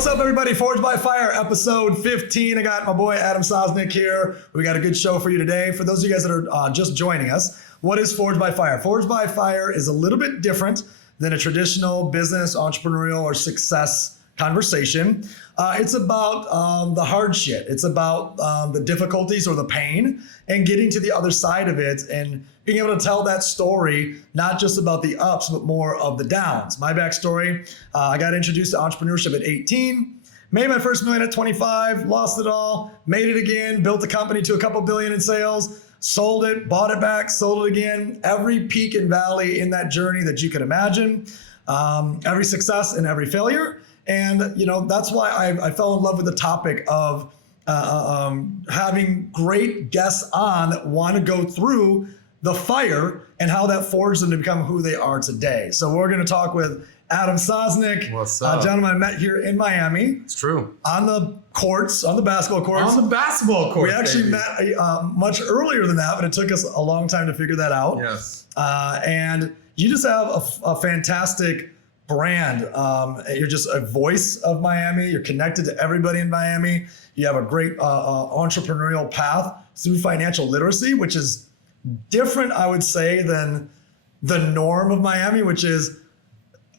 What's up, everybody? Forged by Fire, episode 15. I got my boy Adam Sosnick here. We got a good show for you today. For those of you guys that are just joining us, what is Forged by Fire? Forged by Fire is a little bit different than a traditional business, entrepreneurial, or success conversation. It's about the hard shit. It's about the difficulties or the pain and getting to the other side of it and being able to tell that story, not just about the ups, but more of the downs. My backstory, I got introduced to entrepreneurship at 18, made my first million at 25, lost it all, made it again, built the company to a couple billion in sales, sold it, bought it back, sold it again. Every peak and valley in that journey that you could imagine, every success and every failure. And you know that's why I fell in love with the topic of having great guests on that want to go through the fire and how that forged them to become who they are today. So we're going to talk with Adam Sosnick, What's up? A gentleman I met here in Miami. It's true. On the courts, on the basketball courts. On the basketball court. We actually met much earlier than that, but it took us a long time to figure that out. Yes. And you just have a fantastic brand. You're just a voice of Miami. You're connected to everybody in Miami. You have a great entrepreneurial path through financial literacy, which is different, I would say, than the norm of Miami, which is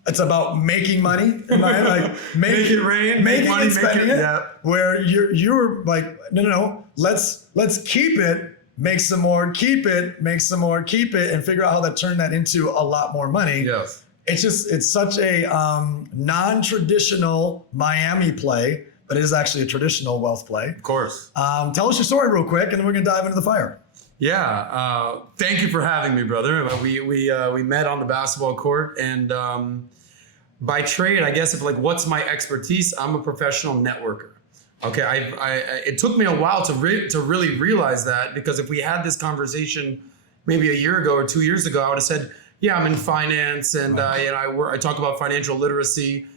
it's about making money in Miami, like make it rain, making money, and spending it. Yeah. Where you're like, no, let's keep it, make some more, keep it, make some more, keep it, and figure out how to turn that into a lot more money. Yes. It's such a non-traditional Miami play, but it is actually a traditional wealth play. Of course. Tell us your story real quick, and then we're gonna dive into the fire. Yeah. Thank you for having me, brother. We met on the basketball court, and by trade, I guess, what's my expertise? I'm a professional networker. Okay. It took me a while to really realize that, because if we had this conversation maybe a year ago or 2 years ago, I would have said, yeah, I'm in finance and I talk about financial literacy.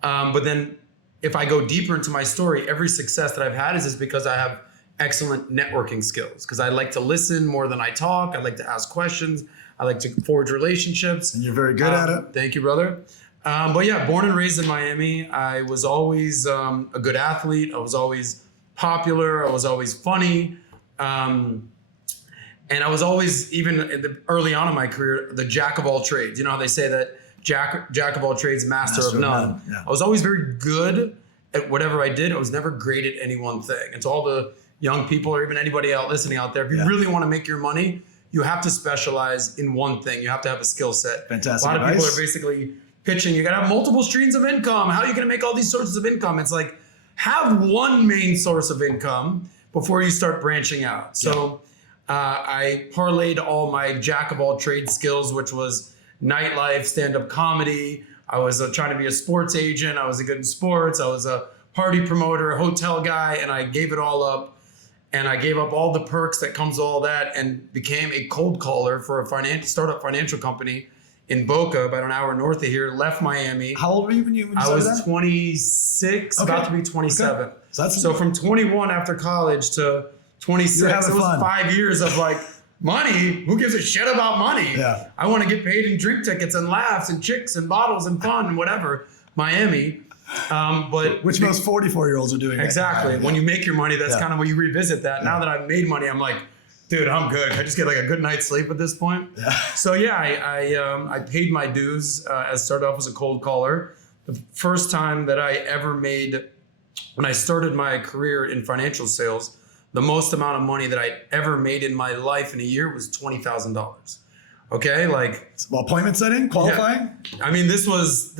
But then if I go deeper into my story, every success that I've had is just because I have excellent networking skills, because I like to listen more than I talk. I like to ask questions. I like to forge relationships. And you're very good at it. Thank you, brother. But yeah, born and raised in Miami. I was always a good athlete. I was always popular. I was always funny. And I was always, even early on in my career, the jack of all trades. You know how they say that jack of all trades, master of none. Yeah. I was always very good at whatever I did. I was never great at any one thing. And to all the young people, or even anybody out listening out there, if you really want to make your money, you have to specialize in one thing. You have to have a skill set. Fantastic. A lot of people are basically pitching, you got to have multiple streams of income. How are you going to make all these sources of income? It's like, have one main source of income before you start branching out. So I parlayed all my jack of all trades skills, which was nightlife, stand-up comedy. I was trying to be a sports agent. I was good in sports. I was a party promoter, a hotel guy, and I gave it all up. And I gave up all the perks that comes with all that and became a cold caller for a startup financial company in Boca, about an hour north of here. Left Miami. How old were you when you started that? I was 26, about to be 27. Okay. So from 21 after college to 26, it was fun. 5 years of like, money, who gives a shit about money? Yeah. I want to get paid in drink tickets and laughs and chicks and bottles and fun and whatever. Miami. Which most 44-year-olds are doing. Exactly. When you make your money, that's kind of where you revisit that. Now that I've made money, I'm like, dude, I'm good. I just get like a good night's sleep at this point. Yeah. So yeah, I paid my dues. I started off as a cold caller. The first time that I ever made, when I started my career in financial sales, the most amount of money that I ever made in my life in a year was $20,000. Okay, appointment setting, qualifying. Yeah. I mean, this was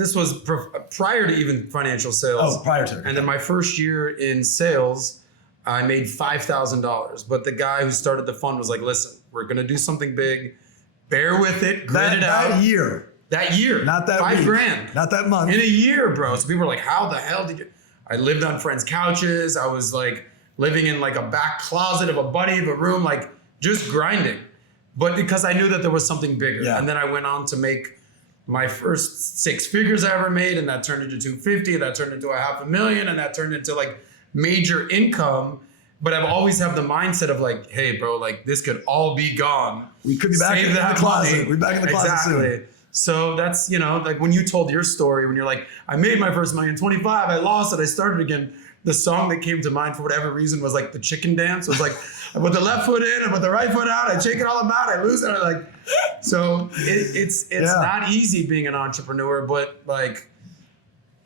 prior to even financial sales. Oh, prior to. And then my first year in sales, I made $5,000. But the guy who started the fund was like, "Listen, we're gonna do something big. Bear with it, grit it out." That year, not that $5 week. grand, not that month. In a year, bro. So people were like, "How the hell did you?" I lived on friends' couches. I was like living in like a back closet of a buddy of a room, like just grinding. But because I knew that there was something bigger. Yeah. And then I went on to make my first 6 figures I ever made, and that turned into 250, that turned into $500,000, and that turned into like major income. But I've always have the mindset of like, hey bro, like this could all be gone. We could be back in the closet. We're back in the closet soon. So that's, like when you told your story, when you're like, I made my first money in 25, I lost it, I started again. The song that came to mind for whatever reason was like the chicken dance. It was like, I put the left foot in, I put the right foot out, I shake it all about, I lose it. So it's not easy being an entrepreneur, but like,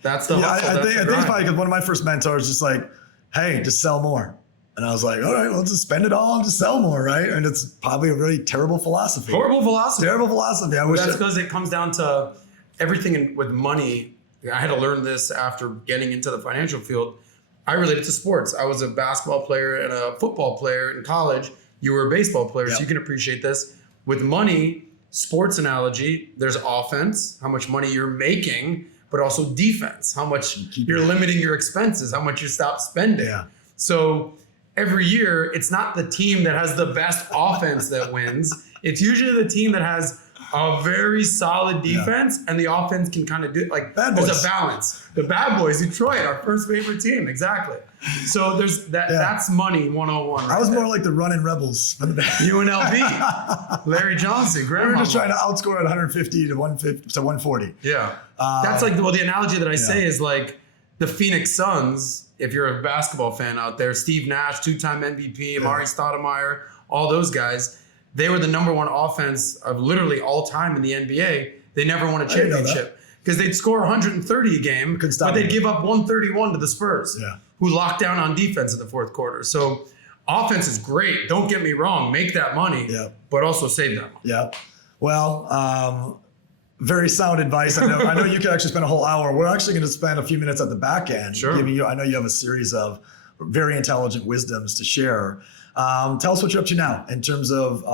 that's the hustle. I think it's probably because one of my first mentors just like, hey, just sell more. And I was like, all right, well, just spend it all and just sell more, right? And it's probably a really terrible philosophy. Horrible philosophy. Terrible philosophy. That's because it comes down to everything with money. I had to learn this after getting into the financial field. I related to sports. I was a basketball player and a football player in college. You were a baseball player, so you can appreciate this. With money, sports analogy, there's offense, how much money you're making, but also defense, how much you're limiting your expenses, how much you stop spending. Yeah. So every year, it's not the team that has the best offense that wins. It's usually the team that has a very solid defense, and the offense can kind of do there's a balance. The Bad Boys, Detroit, our first favorite team, exactly. So there's that. Yeah. That's money 101. I was more like the running Rebels. UNLV, Larry Johnson, grandma. We were just trying to outscore at 150 to 150 to 140. Yeah, that's like the analogy that I say is like the Phoenix Suns. If you're a basketball fan out there, Steve Nash, 2-time MVP, Amari Stoudemire, all those guys. They were the number one offense of literally all time in the NBA. They never won a championship because they'd score 130 a game, but they'd give up 131 to the Spurs, who locked down on defense in the fourth quarter. So offense is great. Don't get me wrong. Make that money, but also save that money. Yeah. Well, very sound advice. I know you could actually spend a whole hour. We're actually going to spend a few minutes at the back end. Sure. I know you have a series of very intelligent wisdoms to share. Tell us what you're up to now in terms of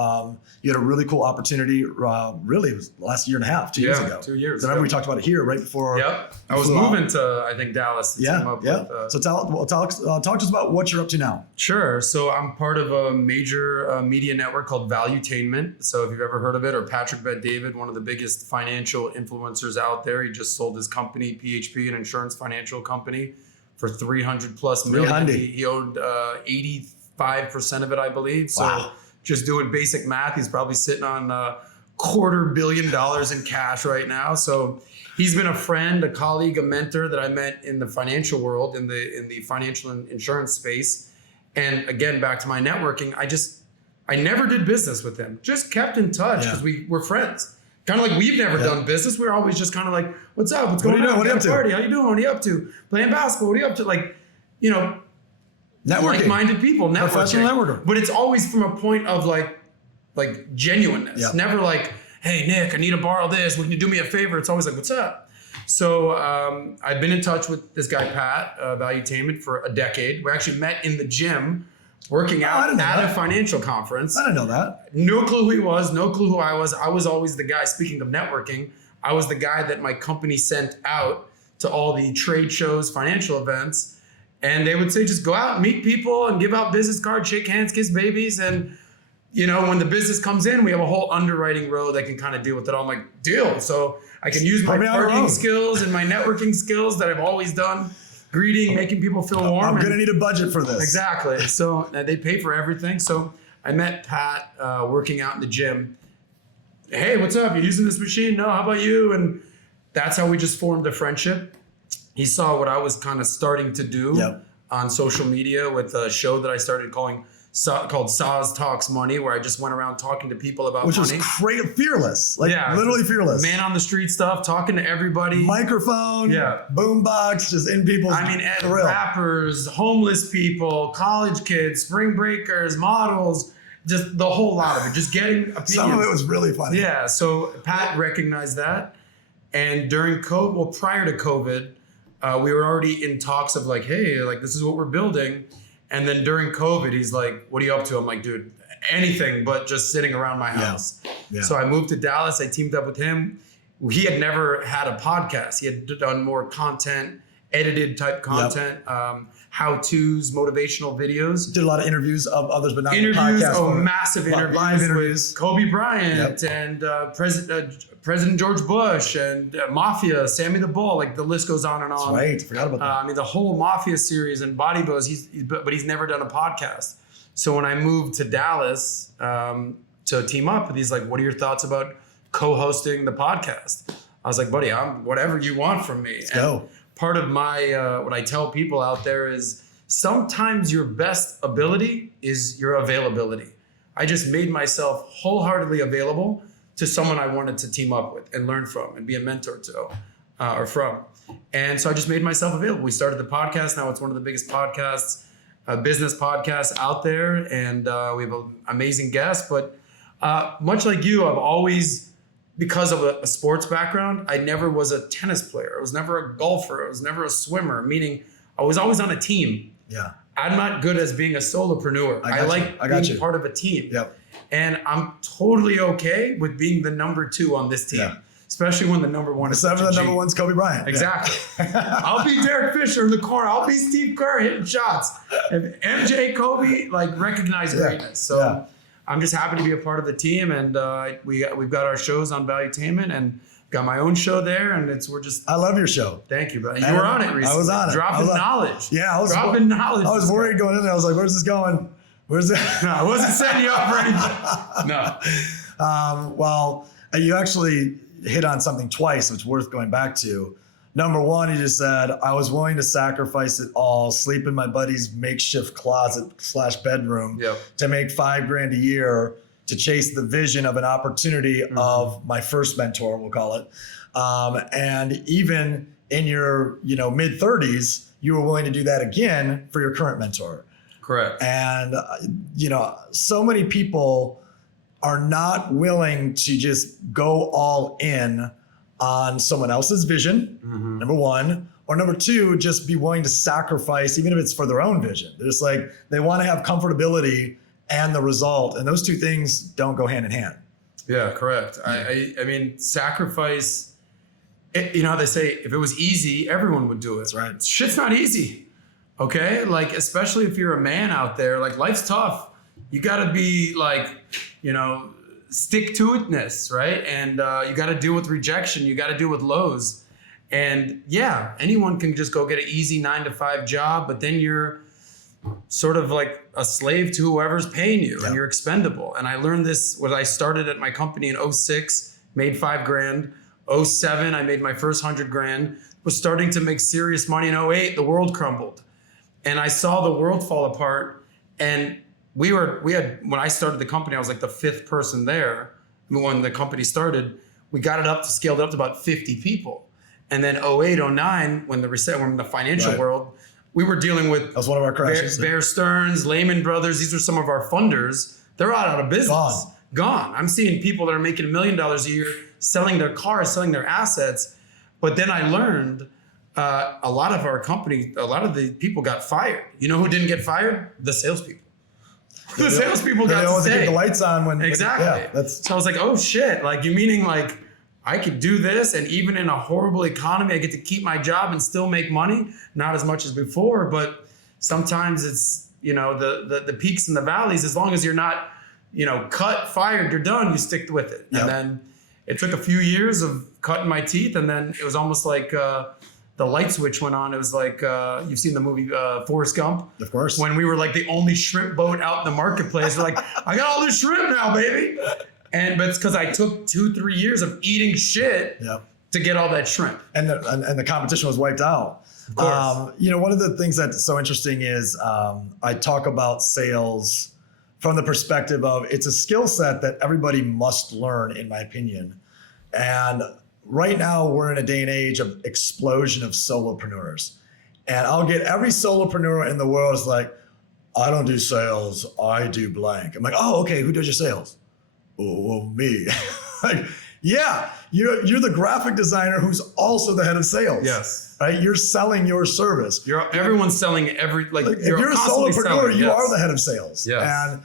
you had a really cool opportunity. Really, it was last year and a half, 2 years ago. 2 years. I remember we talked about it here right before. Yep. I was moving to, I think, Dallas. To team up with, So talk to us about what you're up to now. Sure. So I'm part of a major media network called Valuetainment. So if you've ever heard of it, or Patrick Bet-David, one of the biggest financial influencers out there, he just sold his company, PHP, an insurance financial company, for $300+ million. He owned 85% of it, I believe. So just doing basic math, he's probably sitting on $250 million in cash right now. So he's been a friend, a colleague, a mentor that I met in the financial world, in the financial and insurance space. And again, back to my networking, I never did business with him. Just kept in touch because we were friends. Kind of like we've never done business. We're always just kind of like, what's up? What's going on? What are you up to? Party? How you doing? What are you up to? Playing basketball? What are you up to? Like, Networking. Like-minded people, networking. Professional networker. But it's always from a point of like genuineness. Yep. Never like, hey, Nick, I need to borrow this. Would you do me a favor? It's always like, what's up? So I've been in touch with this guy, Pat, Valuetainment, for a decade. We actually met in the gym working out at a financial conference. I didn't know that. No clue who he was, no clue who I was. I was always the guy, speaking of networking, I was the guy that my company sent out to all the trade shows, financial events. And they would say, just go out and meet people and give out business cards, shake hands, kiss babies. And, when the business comes in, we have a whole underwriting row that can kind of deal with it. I'm like, deal. So I can use my marketing skills and my networking skills that I've always done. Greeting, making people feel warm. I'm going to need a budget for this. Exactly. So they pay for everything. So I met Pat working out in the gym. Hey, what's up? You using this machine? No, how about you? And that's how we just formed a friendship. He saw what I was kind of starting to do on social media with a show that I started called SOS Talks Money, where I just went around talking to people about money. Which was great, fearless, literally fearless. Man on the street stuff, talking to everybody. Microphone, boombox, just in people's. Rappers, homeless people, college kids, spring breakers, models, just the whole lot of it. Just getting opinions. Some of it was really funny. Yeah, so Pat recognized that, and prior to COVID, we were already in talks of like, hey, like this is what we're building. And then during COVID, he's like, what are you up to? I'm like, dude, anything but just sitting around my house. Yeah. So I moved to Dallas. I teamed up with him. He had never had a podcast. He had done more content, edited type content, how-tos, motivational videos. Did a lot of interviews of others, but not interviews. Podcast. Massive interviews. Live interviews. With Kobe Bryant and President George Bush and Mafia, Sammy the Bull. Like the list goes on and on. That's right. Forgot about that. The whole Mafia series and Body Buzz. But he's never done a podcast. So when I moved to Dallas to team up, he's like, "What are your thoughts about co-hosting the podcast. I was like, buddy, I'm whatever you want from me. Let's go. Part of my, what I tell people out there is sometimes your best ability is your availability. I just made myself wholeheartedly available to someone I wanted to team up with and learn from and be a mentor to or from. And so I just made myself available. We started the podcast. Now it's one of the biggest podcasts, business podcasts out there. And we have an amazing guest. But much like you, I've always, because of a sports background, I never was a tennis player. I was never a golfer. I was never a swimmer, meaning I was always on a team. Yeah. I'm not good as being a solopreneur. I like being part of a team. Yep. And I'm totally okay with being the number 2 on this team, especially when the number 1 is the number 1's Kobe Bryant. Exactly. Yeah. I'll be Derek Fisher in the corner. I'll be Steve Kerr hitting shots. If MJ, Kobe, recognize greatness. So I'm just happy to be a part of the team. And we've got our shows on Valuetainment and got my own show there, and we're just. I love your show. Thank you, brother. You were on it recently. I was on it. Dropping knowledge. Yeah, I was dropping knowledge. I was worried going in there. I was like, "Where's this going? Where's it?" No, I wasn't setting you up for anything. No. Well, you actually hit on something twice, which is worth going back to. Number one, you just said, I was willing to sacrifice it all, sleep in my buddy's makeshift closet / bedroom to make $5,000 a year to chase the vision of an opportunity of my first mentor, we'll call it. And even in your mid 30s, you were willing to do that again for your current mentor. Correct. And so many people are not willing to just go all in on someone else's vision, number one, or number two, just be willing to sacrifice, even if it's for their own vision. They're just like, they want to have comfortability and the result. And those two things don't go hand in hand. Yeah, correct. I mean, sacrifice, you know how they say, if it was easy, everyone would do it. That's right. Shit's not easy. Okay. Especially if you're a man out there, life's tough. You got to be stick to itness, right? And you got to deal with rejection. You got to deal with lows. And yeah, anyone can just go get an easy 9-to-5 job, but then you're sort of like a slave to whoever's paying you and you're expendable. And I learned this when I started at my company in 06, made $5,000. 07, I made my first $100,000, was starting to make serious money. In 08, the world crumbled. And I saw the world fall apart. And we had, when I started the company, I was like the 5th person there. When the company started, we got it up, scaled it up to about 50 people. And then 08, 09, when the financial world, we were dealing with that was one of our crashes. Bear Stearns, Lehman Brothers. These are some of our funders. They're out of business. Gone. I'm seeing people that are making $1 million a year, selling their cars, selling their assets. But then I learned a lot of our company, a lot of the people got fired. You know who didn't get fired? The salespeople. The salespeople got to stay. Keep the lights on when exactly. So I was like, oh shit! You meaning I could do this, and even in a horrible economy, I get to keep my job and still make money. Not as much as before, but sometimes it's the peaks and the valleys. As long as you're not cut, fired, you're done. You stick with it. And then it took a few years of cutting my teeth, and then it was almost like the light switch went on. It was like you've seen the movie Forrest Gump, of course. When we were like the only shrimp boat out in the marketplace. We're like, I got all this shrimp now, baby. But it's because I took 2-3 years of eating shit to get all that shrimp. And the competition was wiped out. Of course. One of the things that's so interesting is I talk about sales from the perspective of it's a skill set that everybody must learn, in my opinion. And right now we're in a day and age of explosion of solopreneurs. And I'll get every solopreneur in the world is like, I don't do sales, I do blank. I'm like, oh, okay, who does your sales? Well, me. You're the graphic designer who's also the head of sales. Yes. Right? You're selling your service. Everyone's selling if you're a solopreneur, you are the head of sales. Yes. And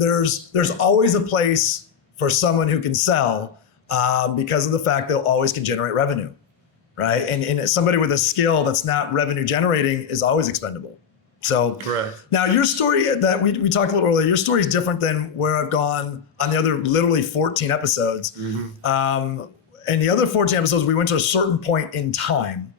there's always a place for someone who can sell because of the fact they always can generate revenue. Right? And somebody with a skill that's not revenue generating is always expendable. So correct. Now your story that we talked a little earlier, your story is different than where I've gone on the other literally 14 episodes. And the other 14 episodes, we went to a certain point in time.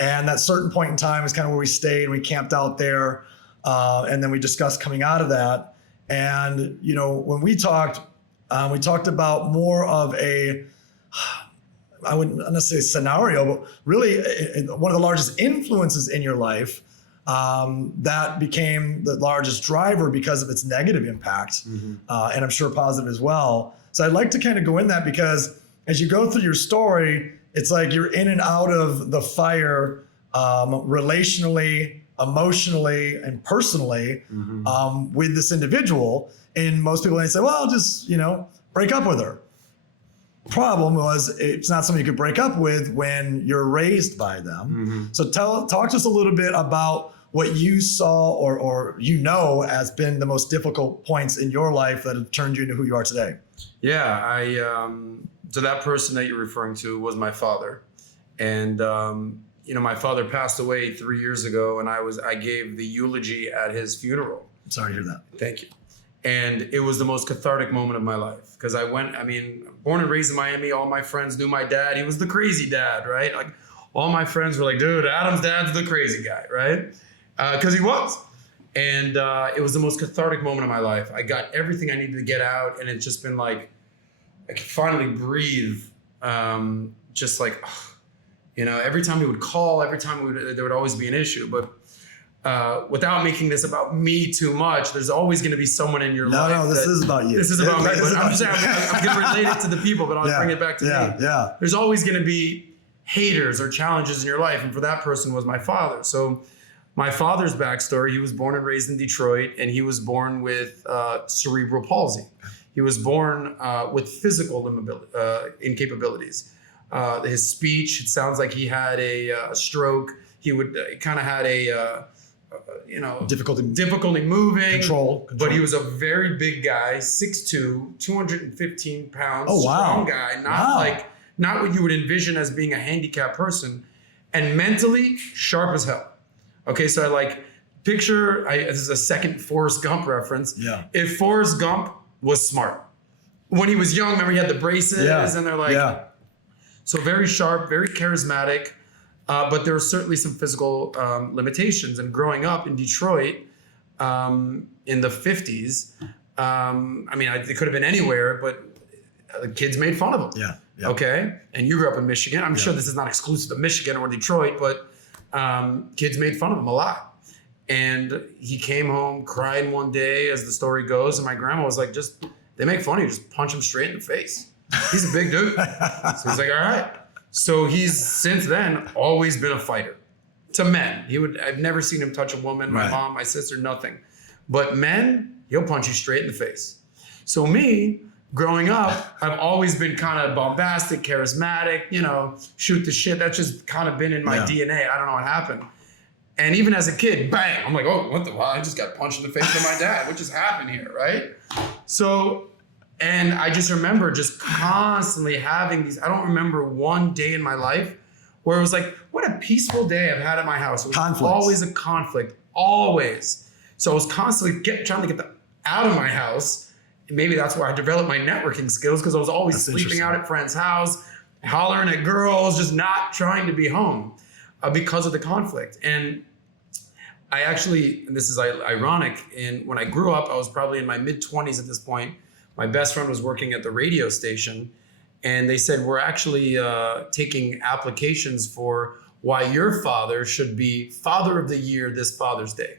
And that certain point in time is kind of where we stayed. We camped out there. And then we discussed coming out of that. And, when we talked, We talked about more of a, I wouldn't necessarily say scenario, but really one of the largest influences in your life that became the largest driver because of its negative impact, and I'm sure positive as well. So I'd like to kind of go in that, because as you go through your story, it's like you're in and out of the fire relationally, emotionally, and personally with this individual. And most people, they say, well, just, break up with her. Problem was, it's not something you could break up with when you're raised by them. So talk to us a little bit about what you saw or has been the most difficult points in your life that have turned you into who you are today. Yeah, so that person that you're referring to was my father. And, my father passed away 3 years ago, and I gave the eulogy at his funeral. I'm sorry to hear that. Thank you. And it was the most cathartic moment of my life, because born and raised in Miami, all my friends knew my dad. He was the crazy dad, right? Like, all my friends were like, dude, Adam's dad's the crazy guy, right? Because he was. And it was the most cathartic moment of my life. I got everything I needed to get out, and it's just been like, I could finally breathe. Every time he would call, there would always be an issue. But without making this about me too much, there's always going to be someone in your life. No, this is about you. This is about me. But I'm going to relate it to the people, but I'll bring it back to me. Yeah. There's always going to be haters or challenges in your life. And for that person was my father. So my father's backstory, he was born and raised in Detroit, and he was born with cerebral palsy. He was born with physical incapabilities. His speech, it sounds like he had a stroke. He kind of had difficulty moving. Control. But he was a very big guy, 6'2", 215 pounds, oh, wow. strong guy. Not what you would envision as being a handicapped person, and mentally sharp as hell. Okay, so this is a second Forrest Gump reference. Yeah. If Forrest Gump was smart, when he was young, remember he had the braces, and they're like, so very sharp, very charismatic. But there were certainly some physical limitations. And growing up in Detroit in the 50s, it could have been anywhere, but the kids made fun of him. Yeah. Okay. And you grew up in Michigan. I'm sure this is not exclusive to Michigan or Detroit, but kids made fun of him a lot. And he came home crying one day, as the story goes. And my grandma was like, they make fun of you, just punch him straight in the face. He's a big dude. So he's like, all right. So he's since then always been a fighter to men. I've never seen him touch a woman, my mom, my sister, nothing. But men, he'll punch you straight in the face. So me, growing up, I've always been kind of bombastic, charismatic, shoot the shit. That's just kind of been in my DNA. I don't know what happened. And even as a kid, bang, I'm like, oh, I just got punched in the face by my dad. What just happened here, right? So, and I just remember just constantly having these, I don't remember one day in my life where it was like, what a peaceful day I've had at my house. It was always a conflict, always. So I was constantly trying to get them out of my house. And maybe that's where I developed my networking skills, because I was always sleeping out at friends' house, hollering at girls, just not trying to be home because of the conflict. And I actually, and this is ironic, when I grew up, I was probably in my mid-20s at this point. My best friend was working at the radio station, and they said, we're actually taking applications for why your father should be Father of the Year this Father's Day.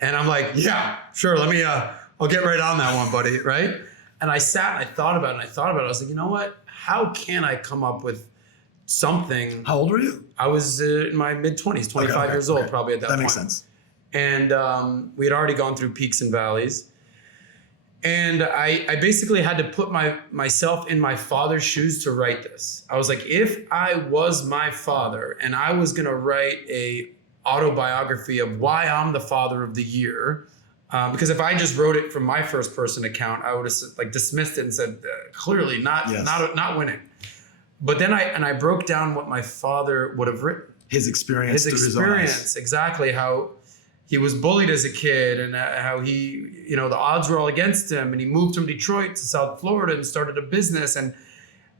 And I'm like, yeah, sure, I'll get right on that one, buddy, right? And I sat and I thought about it. I was like, you know what? How can I come up with something? How old were you? I was in my mid-20s, 25 years old, probably at that point. That makes sense. And we had already gone through peaks and valleys. And I basically had to put myself in my father's shoes to write this. I was like, if I was my father and I was going to write a autobiography of why I'm the Father of the Year, because if I just wrote it from my first person account, I would have dismissed it and said, clearly not winning. But then I broke down what my father would have written. His experience. Exactly. How he was bullied as a kid, and how the odds were all against him, and he moved from Detroit to South Florida and started a business, and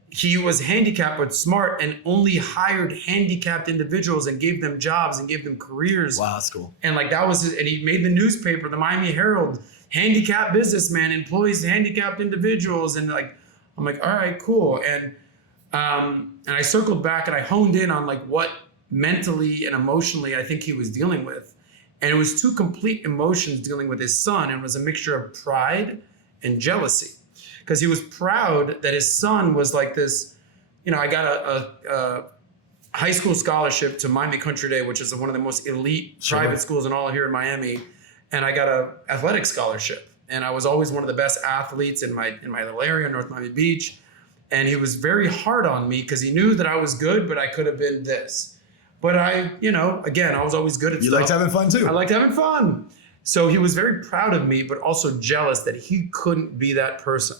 he was handicapped but smart, and only hired handicapped individuals and gave them jobs and gave them careers. Wow, that's cool. And that was and he made the newspaper, the Miami Herald, handicapped businessman employs handicapped individuals. And like, I'm like, all right, cool. And I circled back and I honed in on like what mentally and emotionally I think he was dealing with. And it was two complete emotions dealing with his son. And it was a mixture of pride and jealousy, because he was proud that his son was like this. I got a high school scholarship to Miami Country Day, which is one of the most elite private schools in all here in Miami. And I got an athletic scholarship. And I was always one of the best athletes in my little area, North Miami Beach. And he was very hard on me because he knew that I was good, but I could have been this. But again, I was always good at stuff. You liked having fun too. I liked having fun. So he was very proud of me, but also jealous that he couldn't be that person.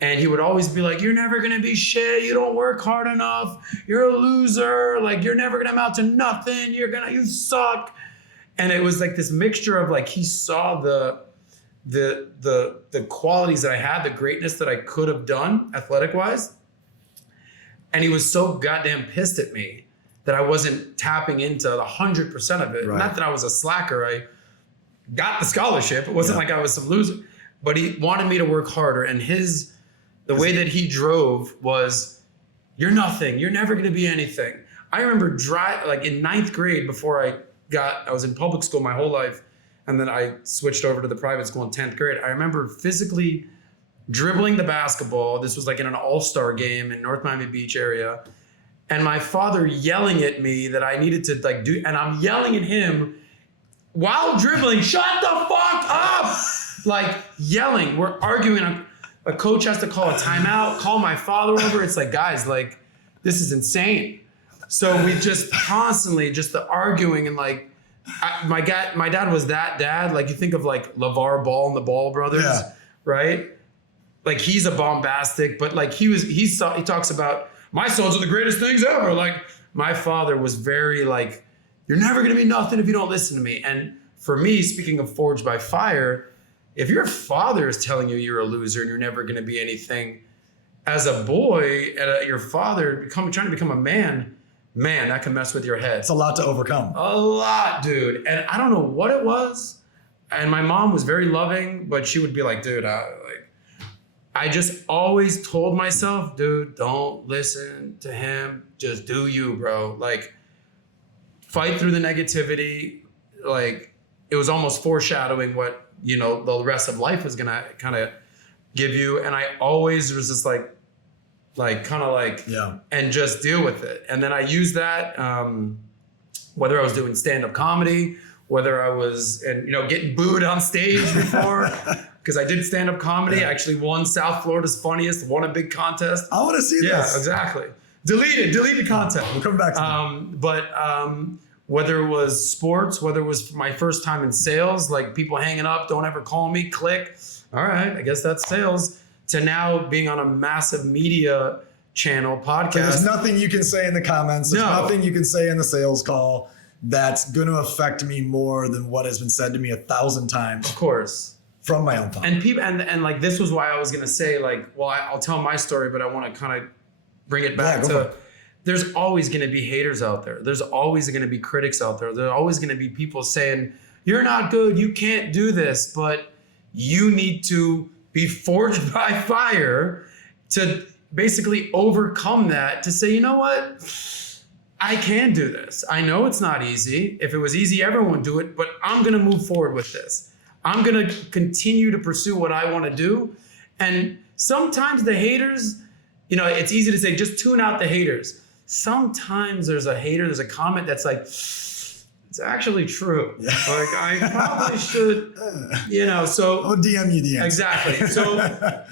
And he would always be like, you're never going to be shit. You don't work hard enough. You're a loser. Like, you're never going to amount to nothing. You suck. And it was like this mixture of like, he saw the qualities that I had, the greatness that I could have done athletic wise. And he was so goddamn pissed at me that I wasn't tapping into the 100% of it. Right. Not that I was a slacker. I got the scholarship. It wasn't like I was some loser, but he wanted me to work harder. And the way that he drove was, you're nothing. You're never going to be anything. I remember in 9th grade before I was in public school my whole life. And then I switched over to the private school in 10th grade. I remember physically dribbling the basketball. This was like in an all-star game in North Miami Beach area. And my father yelling at me that I needed to like do, and I'm yelling at him while dribbling, shut the fuck up! Like yelling, we're arguing. A coach has to call a timeout, call my father over. It's like, guys, like, this is insane. So we just constantly just the arguing and like, my dad was that dad. Like you think of like LeVar Ball and the Ball brothers, right? Like he's a bombastic, but like he talks about, my sons are the greatest things ever. Like my father was very like, you're never going to be nothing if you don't listen to me. And for me, speaking of Forged by Fire, if your father is telling you you're a loser and you're never going to be anything, as a boy, your father trying to become a man, that can mess with your head. It's a lot to overcome. A lot, dude. And I don't know what it was. And my mom was very loving, but she would be like, dude, I just always told myself, dude, don't listen to him. Just do you, bro. Like, fight through the negativity. Like, it was almost foreshadowing what, the rest of life was going to kind of give you. And I always was just and just deal with it. And then I used that, whether I was doing stand-up comedy, whether I was, getting booed on stage before, because I did stand-up comedy. I actually won South Florida's Funniest, won a big contest. I want to see this. Yeah, exactly. Deleted content. We'll come back to that. But whether it was sports, whether it was my first time in sales, like people hanging up, don't ever call me, click. All right, I guess that's sales. To now being on a massive media channel podcast. There's nothing you can say in the comments. There's nothing you can say in the sales call that's going to affect me more than what has been said to me 1,000 times. Of course. From my own thought. And people, and like, this was why I was going to say like, well, I'll tell my story, but I want to kind of bring it back to, there's always going to be haters out there. There's always going to be critics out there. There's always going to be people saying, you're not good. You can't do this, but you need to be forged by fire to basically overcome that, to say, you know what? I can do this. I know it's not easy. If it was easy, everyone would do it, but I'm going to move forward with this. I'm going to continue to pursue what I want to do. And sometimes the haters, it's easy to say, just tune out the haters. Sometimes there's a comment that's like, it's actually true. Yeah. Like, I probably should, so. I'll DM you the answer. Exactly. So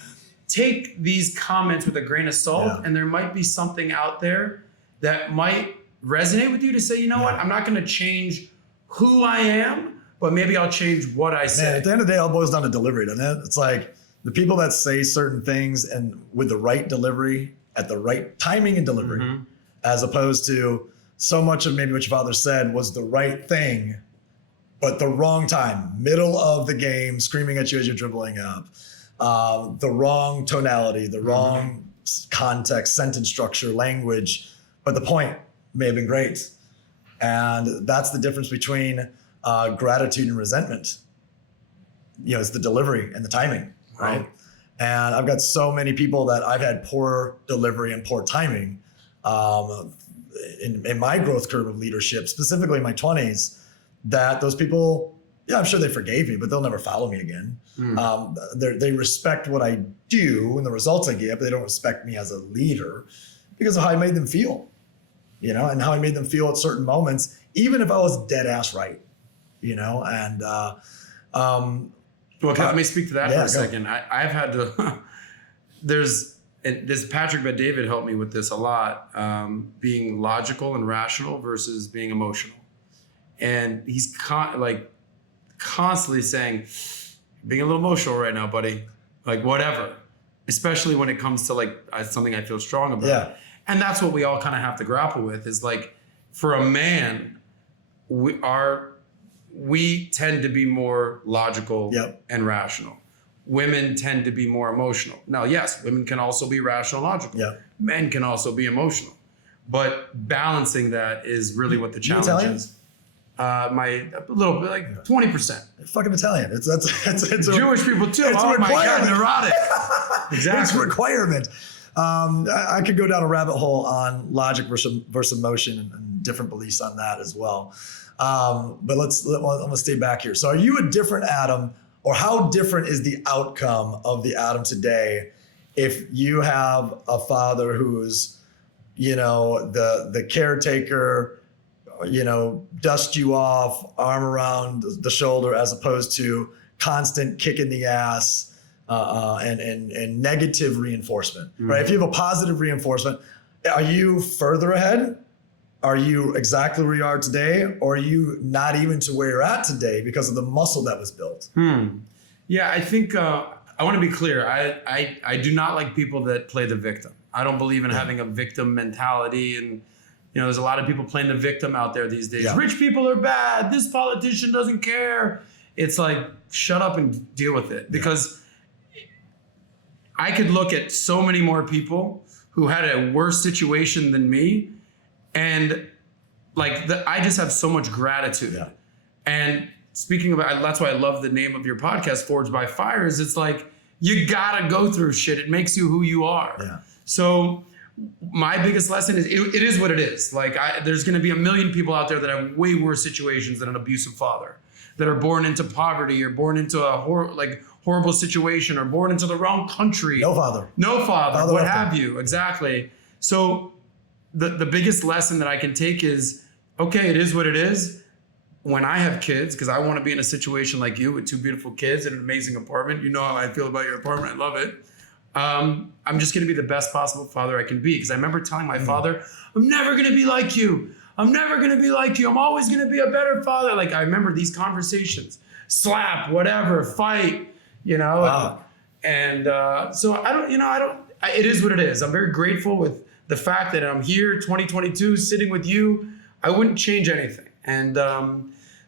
take these comments with a grain of salt, and there might be something out there that might resonate with you to say, you know what, I'm not going to change who I am, but maybe I'll change what I say. Man, at the end of the day, it all boils down to delivery, doesn't it? It's like the people that say certain things and with the right delivery, at the right timing and delivery, as opposed to so much of maybe what your father said was the right thing, but the wrong time, middle of the game, screaming at you as you're dribbling up, the wrong tonality, the wrong context, sentence structure, language, but the point may have been great. And that's the difference between gratitude and resentment. it's the delivery and the timing, right? And I've got so many people that I've had poor delivery and poor timing in my growth curve of leadership, specifically in my 20s, that those people, I'm sure they forgave me, but they'll never follow me again. They respect what I do and the results I get, but they don't respect me as a leader because of how I made them feel, and how I made them feel at certain moments, even if I was dead ass right, and well, let me speak to that for a second. I've had to, this Patrick Bet-David helped me with this a lot, being logical and rational versus being emotional. And he's constantly saying, being a little emotional right now, buddy, like whatever, especially when it comes to something I feel strong about. Yeah. And that's what we all kind of have to grapple with is for a man, we tend to be more logical and rational. Women tend to be more emotional. Now, yes, women can also be rational and logical. Yep. Men can also be emotional. But balancing that is really what the challenge is. A little bit, 20%. Fucking Italian. It's Jewish people too. It's oh a requirement. My God, neurotic. Exactly. It's a requirement. I could go down a rabbit hole on logic versus emotion and different beliefs on that as well. But I'm gonna stay back here. So are you a different Adam, or how different is the outcome of the Adam today if you have a father who's, the caretaker, dust you off, arm around the shoulder, as opposed to constant kick in the ass and negative reinforcement, right? If you have a positive reinforcement, are you further ahead? Are you exactly where you are today? Or are you not even to where you're at today because of the muscle that was built? Yeah, I think I want to be clear. I do not like people that play the victim. I don't believe in having a victim mentality. And, there's a lot of people playing the victim out there these days. Yeah. Rich people are bad. This politician doesn't care. It's shut up and deal with it. Because I could look at so many more people who had a worse situation than me. And I just have so much gratitude. Yeah. And speaking about, that's why I love the name of your podcast, Forged by Fire, is it's you gotta go through shit. It makes you who you are. Yeah. So my biggest lesson is it is what it is. There's gonna be a million people out there that have way worse situations than an abusive father, that are born into poverty or born into a horrible situation or born into the wrong country. No father, what have you. Exactly. So the biggest lesson that I can take is, okay, it is what it is. When I have kids, because I want to be in a situation like you with two beautiful kids in an amazing apartment. You know how I feel about your apartment. I love it. I'm just going to be the best possible father I can be. Because I remember telling my father, I'm never going to be like you. I'm never going to be like you. I'm always going to be a better father. I remember these conversations, slap, whatever, fight, Wow. And so it is what it is. I'm very grateful with the fact that I'm here, 2022, sitting with you. I wouldn't change anything. And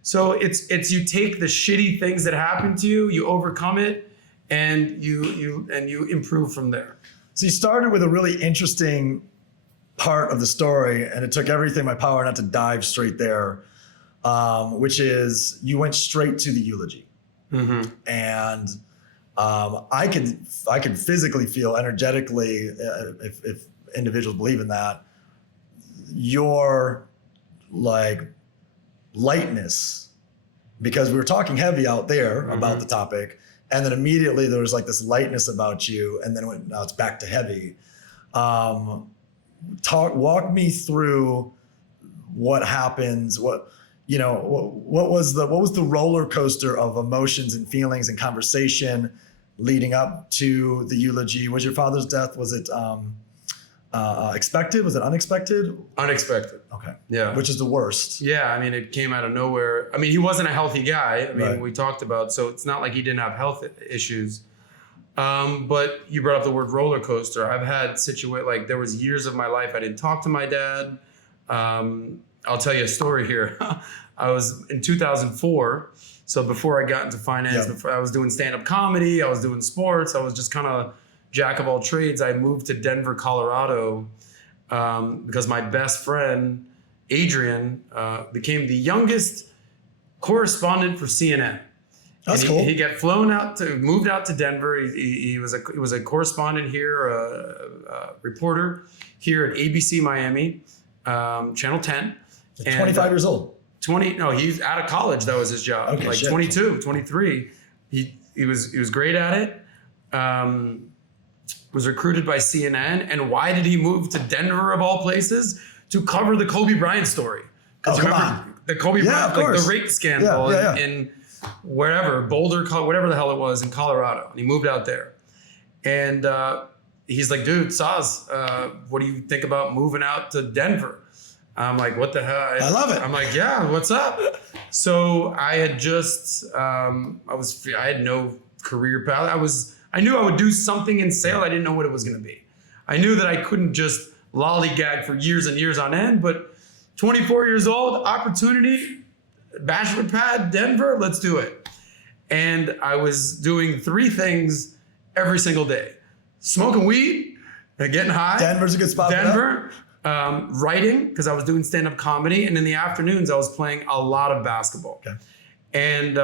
so it's you take the shitty things that happen to you, you overcome it, and you improve from there. So you started with a really interesting part of the story, and it took everything in my power not to dive straight there, which is you went straight to the eulogy. Mm-hmm. And I could physically feel energetically, if individuals believe in that, your lightness, because we were talking heavy out there about the topic, and then immediately there was this lightness about you, and then now it's back to heavy. Walk me through what happens. What was the roller coaster of emotions and feelings and conversation leading up to the eulogy? Was your father's death, was it expected? Was it unexpected? Unexpected. Okay. Yeah. Which is the worst. Yeah. It came out of nowhere. He wasn't a healthy guy. We talked about, so it's not like he didn't have health issues. But you brought up the word roller coaster. I've had there was years of my life I didn't talk to my dad. I'll tell you a story here. I was in 2004. So before I got into finance, before I was doing stand-up comedy, I was doing sports. I was just kind of jack of all trades. I moved to Denver, Colorado, because my best friend, Adrian, became the youngest correspondent for CNN. That's and cool. He got moved out to Denver. He was a correspondent here, a reporter here at ABC Miami, Channel 10. 25 years old. He's out of college. That was his job. Okay, like shit. 22, 23. He was great at it. Was recruited by CNN. And why did he move to Denver of all places? To cover the Kobe Bryant story. Oh, come remember on. the Kobe Bryant, like the rape scandal in wherever, Boulder, whatever the hell it was in Colorado. And he moved out there. And he's like, dude, Saz, what do you think about moving out to Denver? I'm like, what the hell? I love it. I'm like, yeah, what's up? So I had just, I had no career path. I knew I would do something in sales. I didn't know what it was going to be. I knew that I couldn't just lollygag for years and years on end, but 24 years old, opportunity, bachelor pad, Denver, let's do it. And I was doing 3 things every single day. Smoking weed, getting high. Denver's a good spot Denver, writing, because I was doing stand-up comedy. And in the afternoons, I was playing a lot of basketball. Okay. And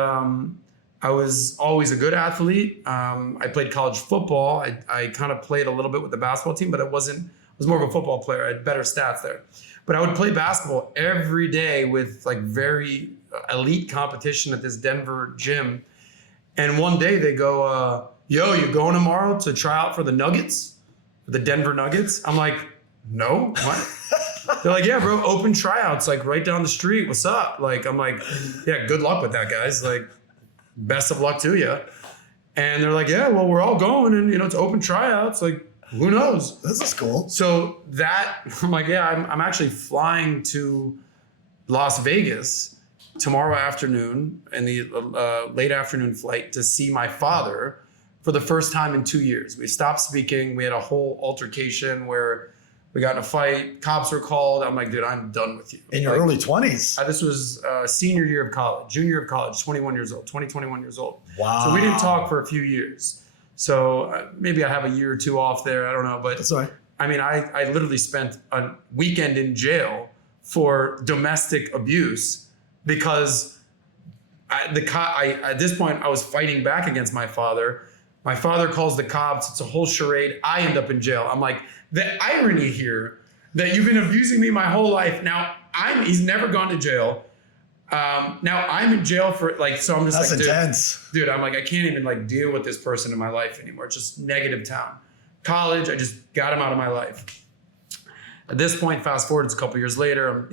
I was always a good athlete. I played college football. I kind of played a little bit with the basketball team, but I was more of a football player. I had better stats there. But I would play basketball every day with like very elite competition at this Denver gym. And one day they go, yo, you going tomorrow to try out for the Nuggets? The Denver Nuggets? I'm like, no, what? They're like, yeah, bro, open tryouts, like right down the street. What's up? Like, I'm like, yeah, good luck with that, guys. Like, best of luck to you. And they're like, yeah, well, we're all going and, it's open tryouts. Like, who knows? This is cool. So I'm like, yeah, I'm actually flying to Las Vegas tomorrow afternoon in the late afternoon flight to see my father for the first time in 2 years. We stopped speaking. We had a whole altercation where we got in a fight. Cops were called. I'm like, dude, I'm done with you. In your early 20s. This was senior year of college, junior year of college, 21 years old. Wow. So we didn't talk for a few years. So maybe I have a year or 2 off there. I don't know. But that's all right. I mean, I literally spent a weekend in jail for domestic abuse because at this point I was fighting back against my father. My father calls the cops. It's a whole charade. I end up in jail. I'm like, the irony here that you've been abusing me my whole life. Now he's never gone to jail. Now I'm in jail for so I'm just that's like, intense. Dude, I'm like, I can't even deal with this person in my life anymore. It's just negative town. College, I just got him out of my life. At this point, fast forward, it's a couple years later,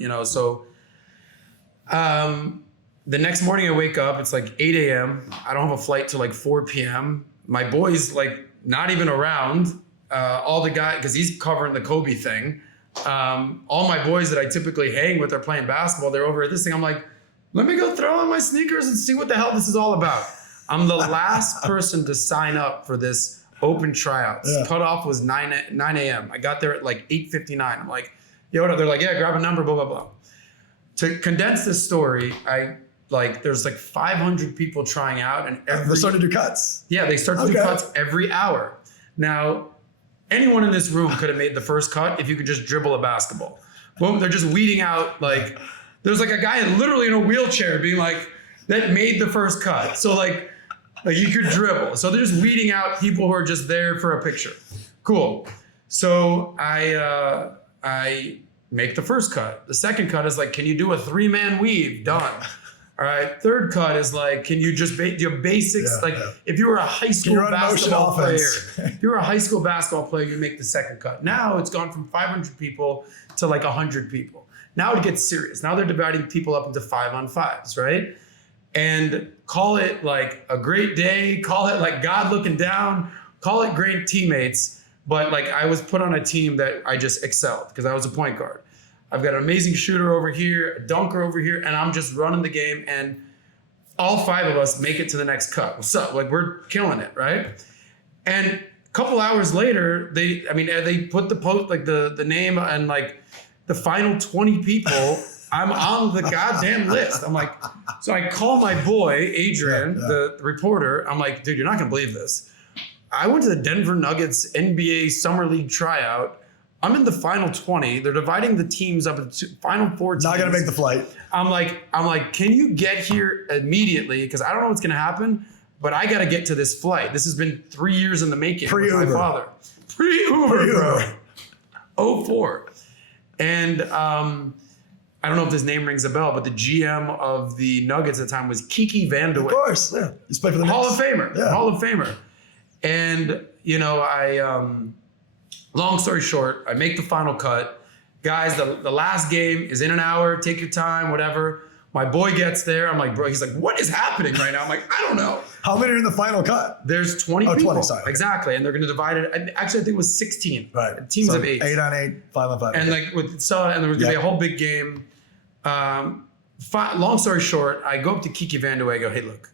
the next morning I wake up, it's like 8 a.m. I don't have a flight till 4 p.m. My boy's not even around. All the guys, because he's covering the Kobe thing. All my boys that I typically hang with are playing basketball. They're over at this thing. I'm like, let me go throw on my sneakers and see what the hell this is all about. I'm the last person to sign up for this open tryouts. Yeah. Cutoff was 9 a.m. I got there at 8:59. I'm like, yo, they're like, yeah, grab a number, blah, blah, blah. To condense this story, there's 500 people trying out, and They started to do cuts. Yeah, they start to do cuts every hour. Now, anyone in this room could have made the first cut if you could just dribble a basketball. Boom, they're just weeding out there's a guy literally in a wheelchair being that made the first cut. So you could dribble. So they're just weeding out people who are just there for a picture. Cool. So I make the first cut. The second cut is can you do a 3-man weave? Done. All right. Third cut is can you just do basics? If you were a high school basketball player, if you were a high school basketball player, you make the second cut. Now it's gone from 500 people to 100 people. Now it gets serious. Now they're dividing people up into 5-on-5s, right? And call it a great day, call it God looking down, call it great teammates. But I was put on a team that I just excelled because I was a point guard. I've got an amazing shooter over here, a dunker over here, and I'm just running the game. And all 5 of us make it to the next cut. What's up? We're killing it, right? And a couple hours later, they put the post, the name and the final 20 people, I'm on the goddamn list. I'm so I call my boy, Adrian, the reporter. I'm like, dude, you're not going to believe this. I went to the Denver Nuggets NBA Summer League tryout I'm in the final 20. They're dividing the teams up into final 4 teams. Not gonna make the flight. I'm like, can you get here immediately? Because I don't know what's gonna happen, but I gotta get to this flight. This has been 3 years in the making with my father. Pre-Uber, bro. 04. And I don't know if this name rings a bell, but the GM of the Nuggets at the time was Kiki Vandeweghe. Of course, yeah. He's played for the Hall Knicks. of Famer. Yeah. Hall of Famer. And, you know, long story short, I make the final cut. Guys, the last game is in an hour. Take your time, whatever. My boy gets there. I'm like, bro, he's like, what is happening right now? I'm like, I don't know. How many are in the final cut? There's 20 people. 20, sorry. Exactly. And they're going to divide it. Actually, I think it was 16. Right. Teams So of 8. 8 on 8, 5 on 5. And like and there was going to be a whole big game. Long story short, I go up to Kiki Vandeweghe. I go, hey, look,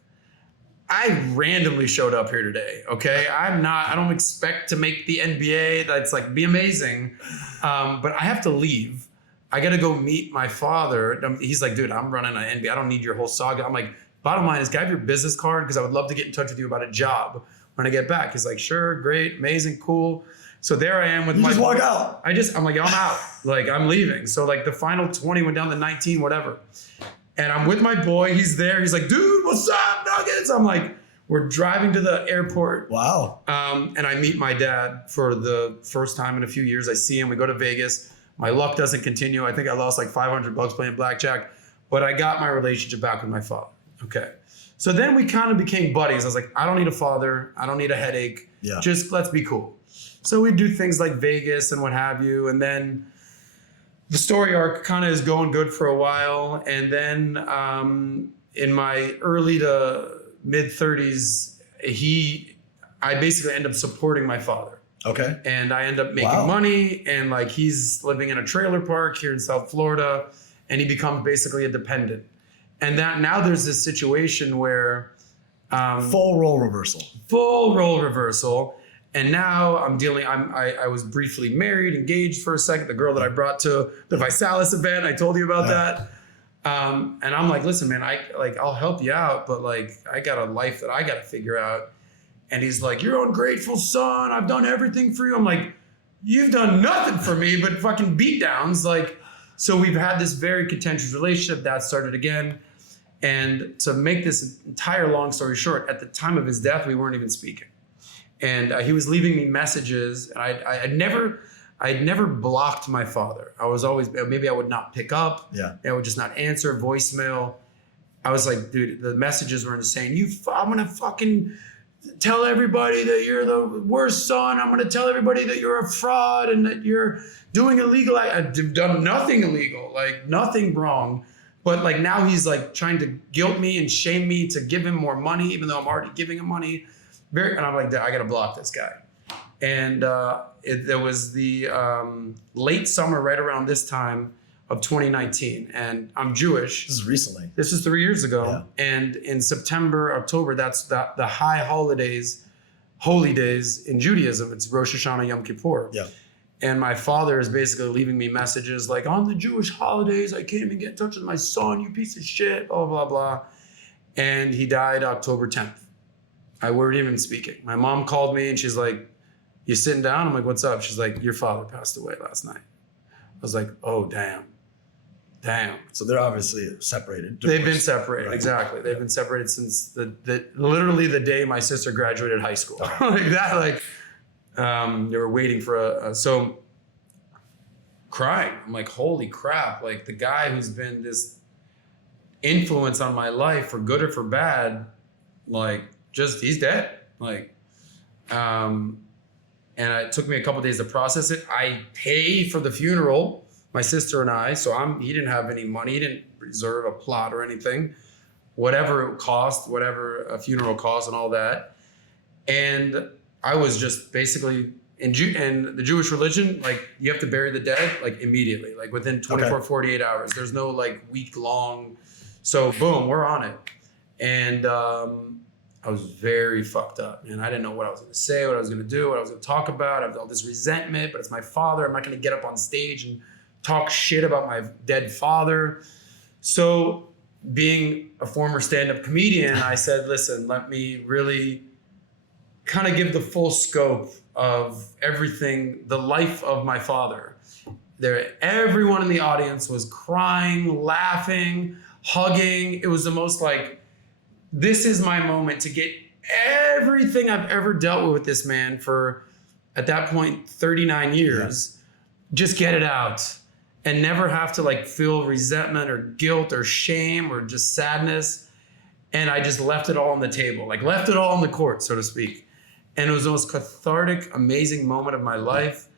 I randomly showed up here today. Okay, I don't expect to make the NBA. That's like be amazing, but I have to leave. I got to go meet my father. He's like, dude, I'm running an NBA. I don't need your whole saga. I'm like, bottom line is, can I have your business card? Because I would love to get in touch with you about a job when I get back. He's like, sure, great, amazing, cool. So there I am with you my. just walk out. I'm like, I'm out. Like, I'm leaving. So like the final 20 went down to 19, whatever. And I'm with my boy. He's there. He's like, dude, what's up, Nuggets? I'm like, we're driving to the airport. Wow. And I meet my dad for the first time in a few years. I see him. We go to Vegas. My luck doesn't continue. I think I lost like $500 playing blackjack, but I got my relationship back with my father. Okay. So then we kind of became buddies. I was like, I don't need a father. I don't need a headache. Yeah. Just let's be cool. So we do things like Vegas and what have you. And then the story arc kind of is going good for a while. And then in my early to mid 30s, I basically end up supporting my father. Okay. And I end up making money, and like he's living in a trailer park here in South Florida, and he becomes basically a dependent. And that now there's this situation where full role reversal. And now I was briefly married, engaged for a second. The girl that I brought to the Visalis event, I told you about that. And I'm like, listen, man, I'll help you out, but like I got a life that I got to figure out. And he's like, you're ungrateful son. I've done everything for you. I'm like, you've done nothing for me but fucking beatdowns. Like, so we've had this very contentious relationship that started again. And to make this entire long story short, at the time of his death, we weren't even speaking. And he was leaving me messages. And I'd never blocked my father. I was always, maybe I would not pick up. Yeah. I would just not answer voicemail. I was like, dude, the messages were insane. I'm going to fucking tell everybody that you're the worst son. I'm going to tell everybody that you're a fraud and that you're doing illegal. I've done nothing illegal, like nothing wrong. But like now he's like trying to guilt me and shame me to give him more money, even though I'm already giving him money. And I'm like, I got to block this guy. And there was the late summer, right around this time of 2019. And I'm Jewish. This is recently. This is 3 years ago. Yeah. And in September, October, that's the high holidays, holy days in Judaism. It's Rosh Hashanah, Yom Kippur. Yeah. And my father is basically leaving me messages like, on the Jewish holidays, I can't even get in touch with my son, you piece of shit, blah, blah, blah. And he died October 10th. I weren't even speaking. My mom called me and she's like, you sitting down? I'm like, what's up? She's like, your father passed away last night. I was like, oh, damn. So they're obviously separated. They've been separated, right. Exactly. They've been separated since literally the day my sister graduated high school. Like that, like they were waiting for so crying. I'm like, holy crap, like the guy who's been this influence on my life for good or for bad, like just he's dead. Like and it took me a couple of days to process it. I pay for the funeral, my sister and I, so he didn't have any money. He didn't reserve a plot or anything. Whatever it cost, whatever a funeral cost and all that. And I was just basically, in the Jewish religion, like you have to bury the dead like immediately, like within 24, 48 hours. There's no like week long. So boom, we're on it. And I was very fucked up, and I didn't know what I was going to say, what I was going to do, what I was going to talk about. I have all this resentment, but it's my father. I'm not going to get up on stage and talk shit about my dead father. So being a former stand-up comedian, I said, listen, let me really kind of give the full scope of everything, the life of my father. Everyone in the audience was crying, laughing, hugging. It was the most like, this is my moment to get everything I've ever dealt with this man for, at that point, 39 years. Just get it out and never have to like feel resentment or guilt or shame or just sadness. And I just left it all on the table, like left it all on the court, so to speak. And it was the most cathartic, amazing moment of my life.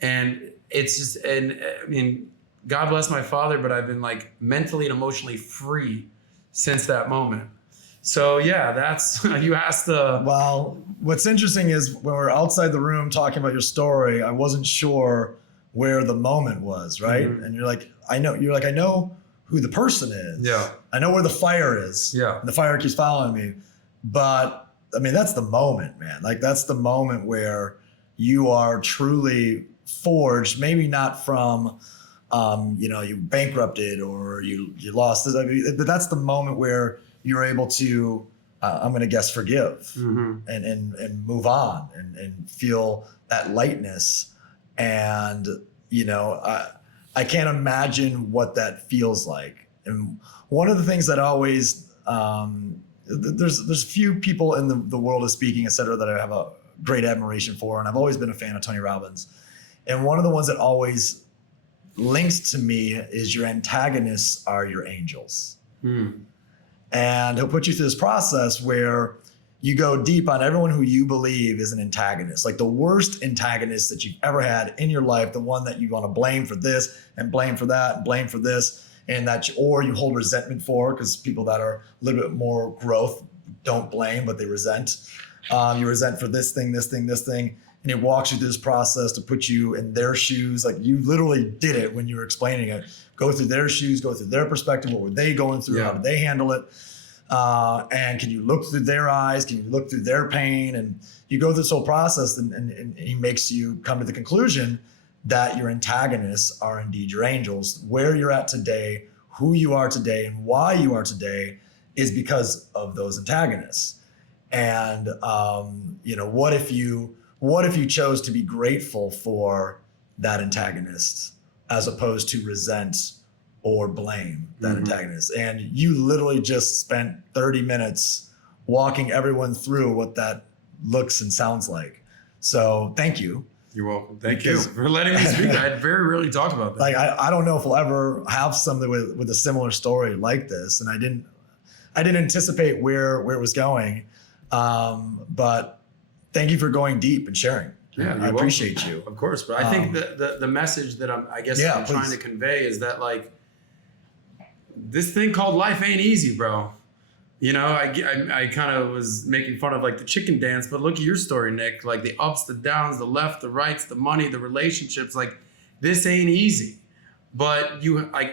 And it's just, and I mean, God bless my father, but I've been like mentally and emotionally free since that moment. So yeah, that's, you asked the... Well, what's interesting is when we're outside the room talking about your story, I wasn't sure where the moment was, right? Mm-hmm. And you're like, I know who the person is. Yeah. I know where the fire is. Yeah. And the fire keeps following me. But I mean, that's the moment, man. Like that's the moment where you are truly forged, maybe not from, you bankrupted or you lost this. I mean, but that's the moment where you're able to, I'm going to guess, forgive mm-hmm. and move on and feel that lightness. And, I can't imagine what that feels like. And one of the things that always, there's few people in the world of speaking, et cetera, that I have a great admiration for. And I've always been a fan of Tony Robbins. And one of the ones that always links to me is your antagonists are your angels. And he'll put you through this process where you go deep on everyone who you believe is an antagonist, like the worst antagonist that you've ever had in your life, the one that you want to blame for this and blame for that and blame for this, and or you hold resentment for, because people that are a little bit more growth don't blame, but they resent. You resent for this thing, and it walks you through this process to put you in their shoes. Like you literally did it when you were explaining it. Go through their shoes, go through their perspective. What were they going through? Yeah. How did they handle it? And can you look through their eyes? Can you look through their pain? And you go through this whole process and he makes you come to the conclusion that your antagonists are indeed your angels. Where you're at today, who you are today, and why you are today is because of those antagonists. And, what if you chose to be grateful for that antagonist as opposed to resent or blame that mm-hmm. antagonist? And you literally just spent 30 minutes walking everyone through what that looks and sounds like. So thank you. You're welcome. Thank you for letting me speak. I very rarely talk about that. Like, I don't know if we'll ever have something with a similar story like this. And I didn't anticipate where it was going. But thank you for going deep and sharing. Yeah, I appreciate you. Of course. But I think the message that I'm trying to convey is that like, this thing called life ain't easy, bro. I kind of was making fun of like the chicken dance, but look at your story, Nick. Like the ups, the downs, the left, the rights, the money, the relationships. Like this ain't easy. But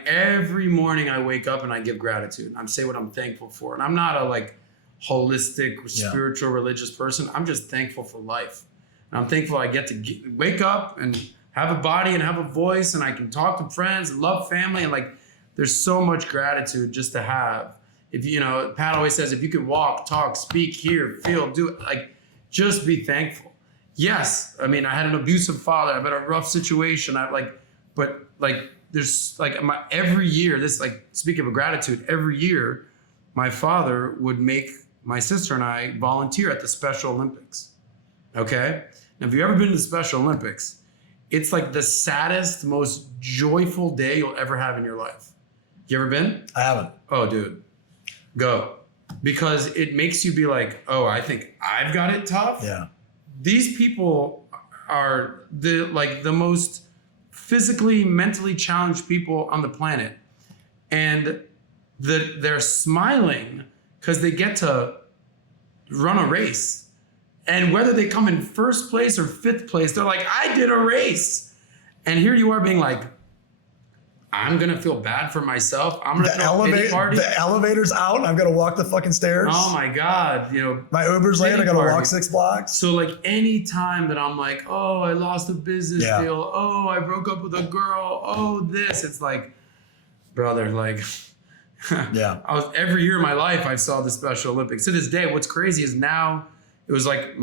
every morning I wake up and I give gratitude. I say what I'm thankful for. And I'm not a like holistic, spiritual, religious person. I'm just thankful for life. And I'm thankful I get to wake up and have a body and have a voice and I can talk to friends and love family. And like, there's so much gratitude just to have. If Pat always says, if you can walk, talk, speak, hear, feel, do it, like, just be thankful. Yes, I mean, I had an abusive father. I've had a rough situation. There's like every year, speaking of gratitude, every year, my father would make my sister and I volunteer at the Special Olympics. Okay? Now, if you've ever been to the Special Olympics, it's like the saddest, most joyful day you'll ever have in your life. You ever been? I haven't. Oh, dude. Go. Because it makes you be like, oh, I think I've got it tough. Yeah. These people are the most physically, mentally challenged people on the planet. And they're smiling because they get to run a race. And whether they come in first place or fifth place, they're like, I did a race. And here you are being like, I'm going to feel bad for myself. I'm going to throw a pity party. The elevator's out and I've got to walk the fucking stairs. Oh my God. My Uber's late. I got to walk 6 blocks. So like any time that I'm like, oh, I lost a business deal. Oh, I broke up with a girl. Oh, this. It's like, brother, like, every year of my life, I saw the Special Olympics. To this day, what's crazy is now it was like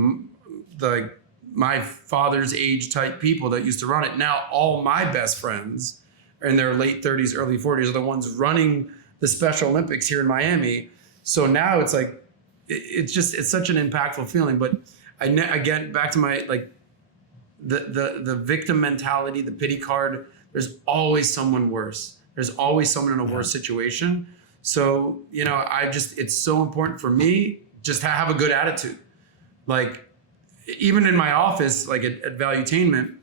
my father's age type people that used to run it. Now all my best friends are in their late 30s, early 40s are the ones running the Special Olympics here in Miami. So now it's like, it's such an impactful feeling. But again, back to my, like the victim mentality, the pity card, there's always someone worse. There's always someone in a worse situation. So, you know, it's so important for me just to have a good attitude. Like, even in my office, like at Valuetainment,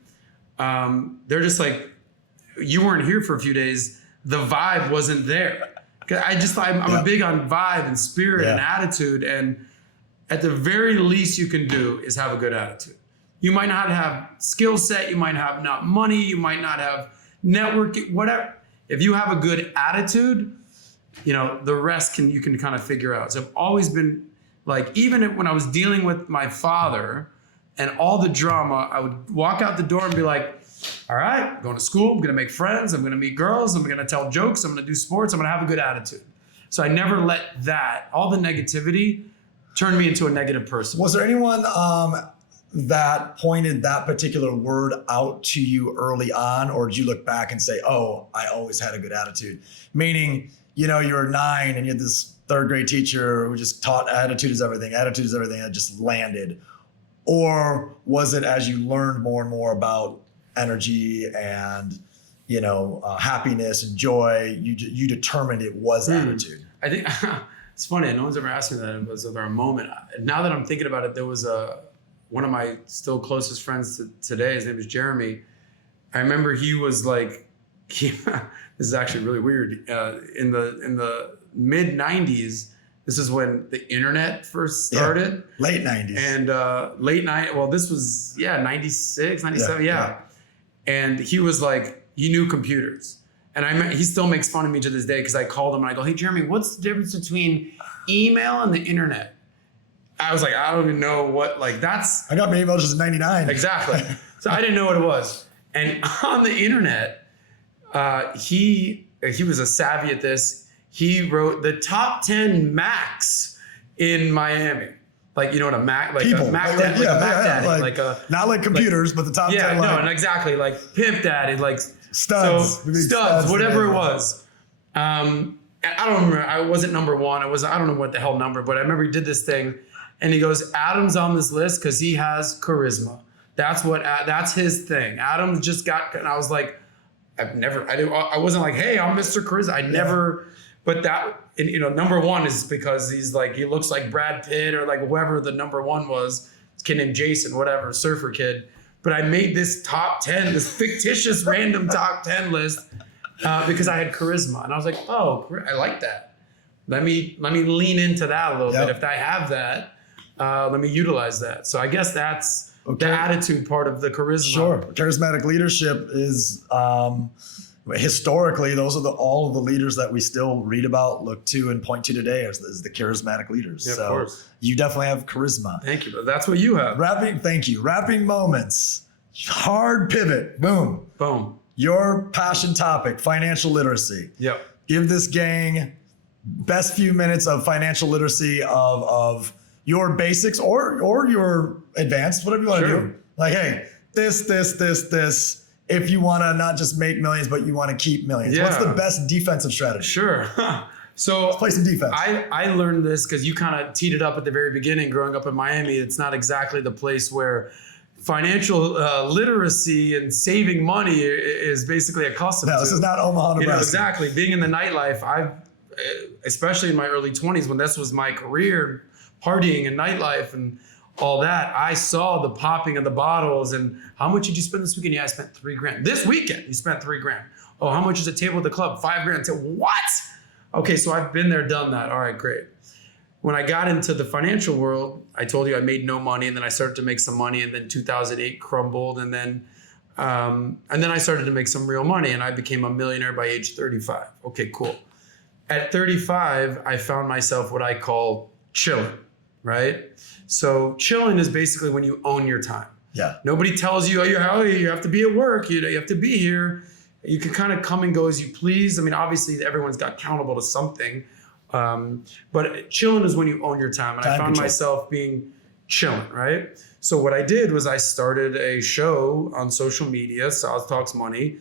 they're just like, you weren't here for a few days. The vibe wasn't there. I'm a big on vibe and spirit and attitude. And at the very least you can do is have a good attitude. You might not have skill set. You might have not money. You might not have networking, whatever. If you have a good attitude, you know, the rest you can kind of figure out. So I've always been like, even when I was dealing with my father and all the drama, I would walk out the door and be like, all right, I'm going to school. I'm going to make friends. I'm going to meet girls. I'm going to tell jokes. I'm going to do sports. I'm going to have a good attitude. So I never let all the negativity turn me into a negative person. Was there anyone that pointed that particular word out to you early on, or did you look back and say, oh, I always had a good attitude? Meaning, you know, you were 9 and you had this third grade teacher who just taught attitude is everything, that just landed. Or was it as you learned more and more about energy and, you know, happiness and joy, you determined it was attitude? I think it's funny. No one's ever asked me that. Was there a moment? Now that I'm thinking about it, there was one of my still closest friends today. His name is Jeremy. I remember he was like, this is actually really weird. In the mid 90s, this is when the internet first started. Yeah, late 90s. And well, this was 96, 97, yeah. And he was like, he knew computers. And he still makes fun of me to this day because I called him and I go, hey, Jeremy, what's the difference between email and the internet? I was like, I don't even know what, like that's. I got my email just in 99. Exactly. So I didn't know what it was. And on the internet, he was a savvy at this. He wrote the top 10 Macs in Miami. Like, you know what a Mac, like people. A Mac Daddy, like a Mac Daddy. Like a, not like computers, but the top 10. Yeah, no, like, and exactly. Like Pimp Daddy, like studs. So, studs, whatever it was. And I don't remember, I wasn't number one. I don't know what the hell number, but I remember he did this thing and he goes, Adam's on this list because he has charisma. That's his thing. Adam just got, and I was like, I wasn't like, hey, I'm Mr. Charisma. I never, but that, and, you know, number one is because he's like, he looks like Brad Pitt or like whoever the number one was, this kid named Jason, whatever, surfer kid. But I made this top 10, this fictitious random top 10 list because I had charisma. And I was like, oh, I like that. Let me lean into that a little bit. If I have that, let me utilize that. So I guess that's the attitude part of the charisma. Sure. Charismatic leadership is, historically, those are all of the leaders that we still read about, look to, and point to today as the charismatic leaders. Yeah, so of course. You definitely have charisma. Thank you. That's what you have. Thank you. Wrapping moments. Hard pivot. Boom. Boom. Your passion topic, financial literacy. Yep. Give this gang best few minutes of financial literacy of your basics or your advanced, whatever you want to do. Like, hey, this. If you want to not just make millions, but you want to keep millions. What's the best defensive strategy? Sure. So let's play some defense. I learned this because you kind of teed it up at the very beginning. Growing up in Miami, it's not exactly the place where financial literacy and saving money is basically accustomed to. No, this is not Omaha, Nebraska. You know, exactly. Being in the nightlife, especially in my early 20s when this was my career, partying and nightlife and all that, I saw the popping of the bottles and how much did you spend this weekend? Yeah, I spent $3,000. This weekend, you spent $3,000. Oh, how much is a table at the club? $5,000. I said, what? Okay, so I've been there, done that. All right, great. When I got into the financial world, I told you I made no money, and then I started to make some money, and then 2008 crumbled, and then I started to make some real money, and I became a millionaire by age 35. Okay, cool. At 35, I found myself what I call chilling, right? So chilling is basically when you own your time. Yeah. Nobody tells you, oh, you have to be at work, you have to be here. You can kind of come and go as you please. I mean, obviously everyone's got accountable to something. But chilling is when you own your time. And I found myself being chilling, right? So what I did was I started a show on social media, SOS Talks Money,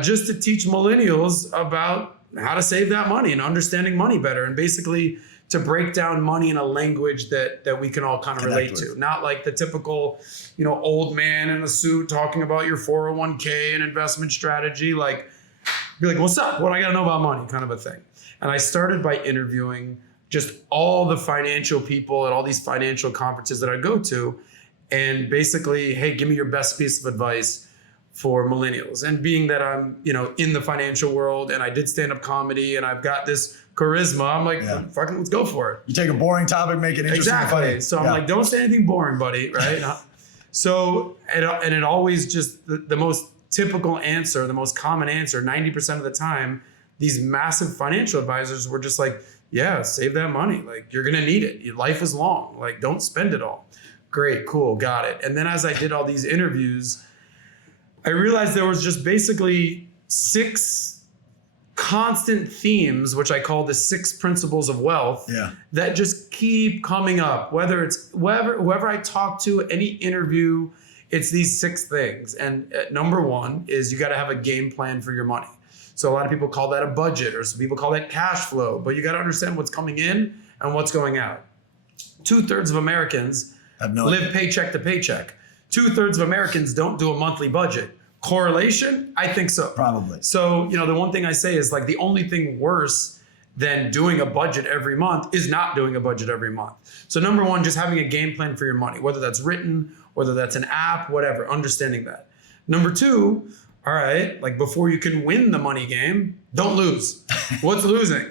just to teach millennials about how to save that money and understanding money better, and basically to break down money in a language that we can all kind of relate to. Not like the typical, old man in a suit talking about your 401k and investment strategy. Like, be like, what's up? What do I gotta know about money? Kind of a thing. And I started by interviewing just all the financial people at all these financial conferences that I go to, and basically, hey, give me your best piece of advice for millennials. And being that I'm, in the financial world, and I did stand-up comedy, and I've got this charisma, I'm like, fucking, let's go for it. You take a boring topic, make it interesting and funny. So I'm like, don't say anything boring, buddy, right? So, and it always just, the most typical answer, the most common answer, 90% of the time, these massive financial advisors were just like, yeah, save that money. Like, you're gonna need it. Your life is long. Like, don't spend it all. Great, cool, got it. And then as I did all these interviews, I realized there was just basically 6 constant themes, which I call the 6 principles of wealth, that just keep coming up. Whether it's whoever I talk to, any interview, it's these 6 things. And number 1 is you got to have a game plan for your money. So a lot of people call that a budget, or some people call that cash flow, but you got to understand what's coming in and what's going out. 2/3 of Americans live paycheck to paycheck. 2/3 of Americans don't do a monthly budget. Correlation? I think so. Probably. So, the one thing I say is, like, the only thing worse than doing a budget every month is not doing a budget every month. So number 1, just having a game plan for your money, whether that's written, whether that's an app, whatever, understanding that. Number 2, all right, like, before you can win the money game, don't lose. What's losing,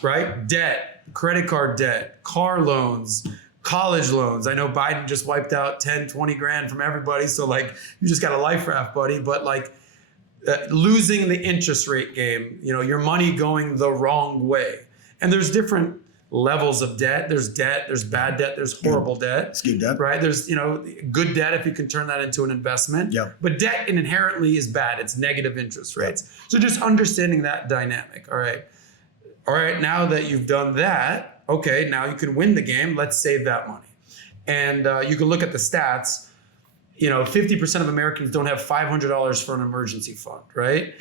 right? Debt, credit card debt, car loans, college loans. I know Biden just wiped out 10, 20 grand from everybody. So, like, you just got a life raft, buddy. But, like, losing the interest rate game, your money going the wrong way. And there's different levels of debt. There's bad debt, there's horrible debt. Skewed debt. Right? There's, good debt if you can turn that into an investment. Yep. But debt inherently is bad. It's negative interest rates. So just understanding that dynamic. All right, now that you've done that, okay, now you can win the game. Let's save that money. And you can look at the stats. 50% of Americans don't have $500 for an emergency fund, right?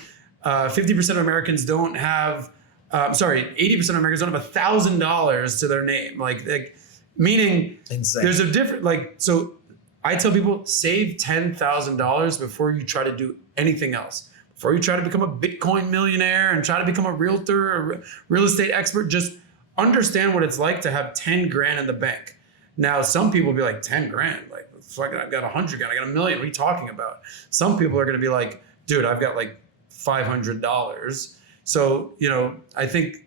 50% of Americans don't have, 80% of Americans don't have $1,000 to their name. Like meaning insane. There's a different, so I tell people, save $10,000 before you try to do anything else. Before you try to become a Bitcoin millionaire and try to become a realtor or a real estate expert, just understand what it's like to have 10 grand in the bank. Now, some people will be like, 10 grand, like, fucking, I've got 100 grand, I got $1 million. What are you talking about? Some people are going to be like, dude, I've got like $500. So, I think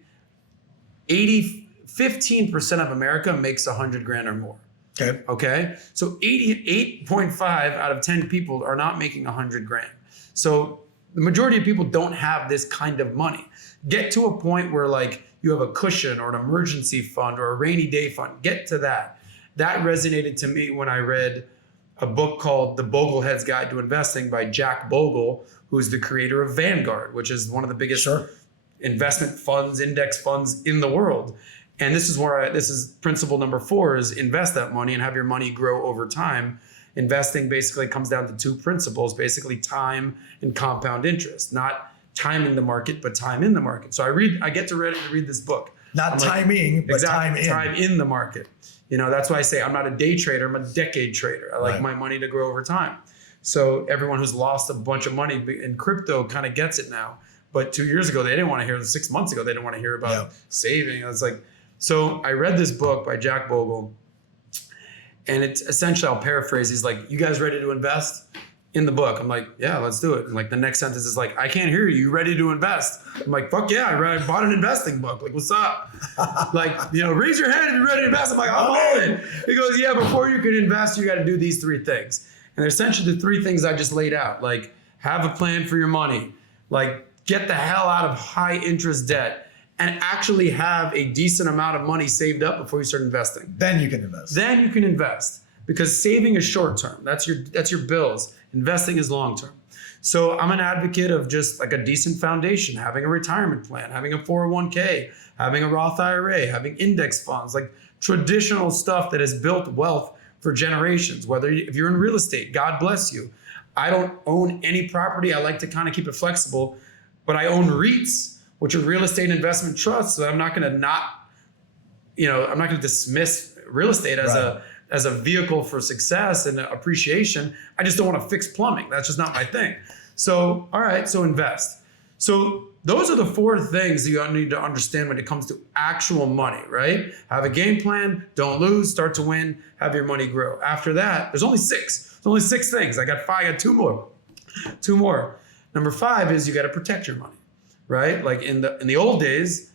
15% of America makes 100 grand or more. Okay. So 88.5 out of 10 people are not making 100 grand. So the majority of people don't have this kind of money. Get to a point where, like, you have a cushion or an emergency fund or a rainy day fund. Get to that. That resonated to me when I read a book called The Boglehead's Guide to Investing by Jack Bogle, who's the creator of Vanguard, which is one of the biggest investment funds, index funds in the world. And this is principle number 4 is invest that money and have your money grow over time. Investing basically comes down to 2 principles, basically time and compound interest, not timing the market, but time in the market. So I get to read this book. Not timing, but time in. Time in the market. That's why I say I'm not a day trader, I'm a decade trader. I like my money to grow over time. So everyone who's lost a bunch of money in crypto kind of gets it now. But 2 years ago, they didn't want to hear, 6 months ago, they didn't want to hear about saving. It's like, so I read this book by Jack Bogle, and it's essentially, I'll paraphrase, he's like, you guys ready to invest? In the book, I'm like, yeah, let's do it. And like the next sentence is like, I can't hear you. You ready to invest? I'm like, fuck yeah, I bought an investing book. Like, what's up? Like, raise your hand if you're ready to invest. I'm like, I'm all in. He goes, yeah, before you can invest, you got to do these 3 things. And they're essentially the 3 things I just laid out. Like, have a plan for your money. Like, get the hell out of high interest debt and actually have a decent amount of money saved up before you start investing. Then you can invest. Because saving is short term. That's your bills. Investing is long term. So I'm an advocate of just like a decent foundation, having a retirement plan, having a 401k, having a Roth IRA, having index funds, like traditional stuff that has built wealth for generations. If you're in real estate, God bless you. I don't own any property. I like to kind of keep it flexible, but I own REITs, which are real estate investment trusts. So I'm not going to dismiss real estate as a vehicle for success and appreciation. I just don't want to fix plumbing. That's just not my thing. So, all right, so invest. So those are the 4 things that you need to understand when it comes to actual money, right? Have a game plan, don't lose, start to win, have your money grow. After that, there's only 6. There's only 6 things. I got 2 more. 2 more. Number 5 is you got to protect your money, right? Like in the old days,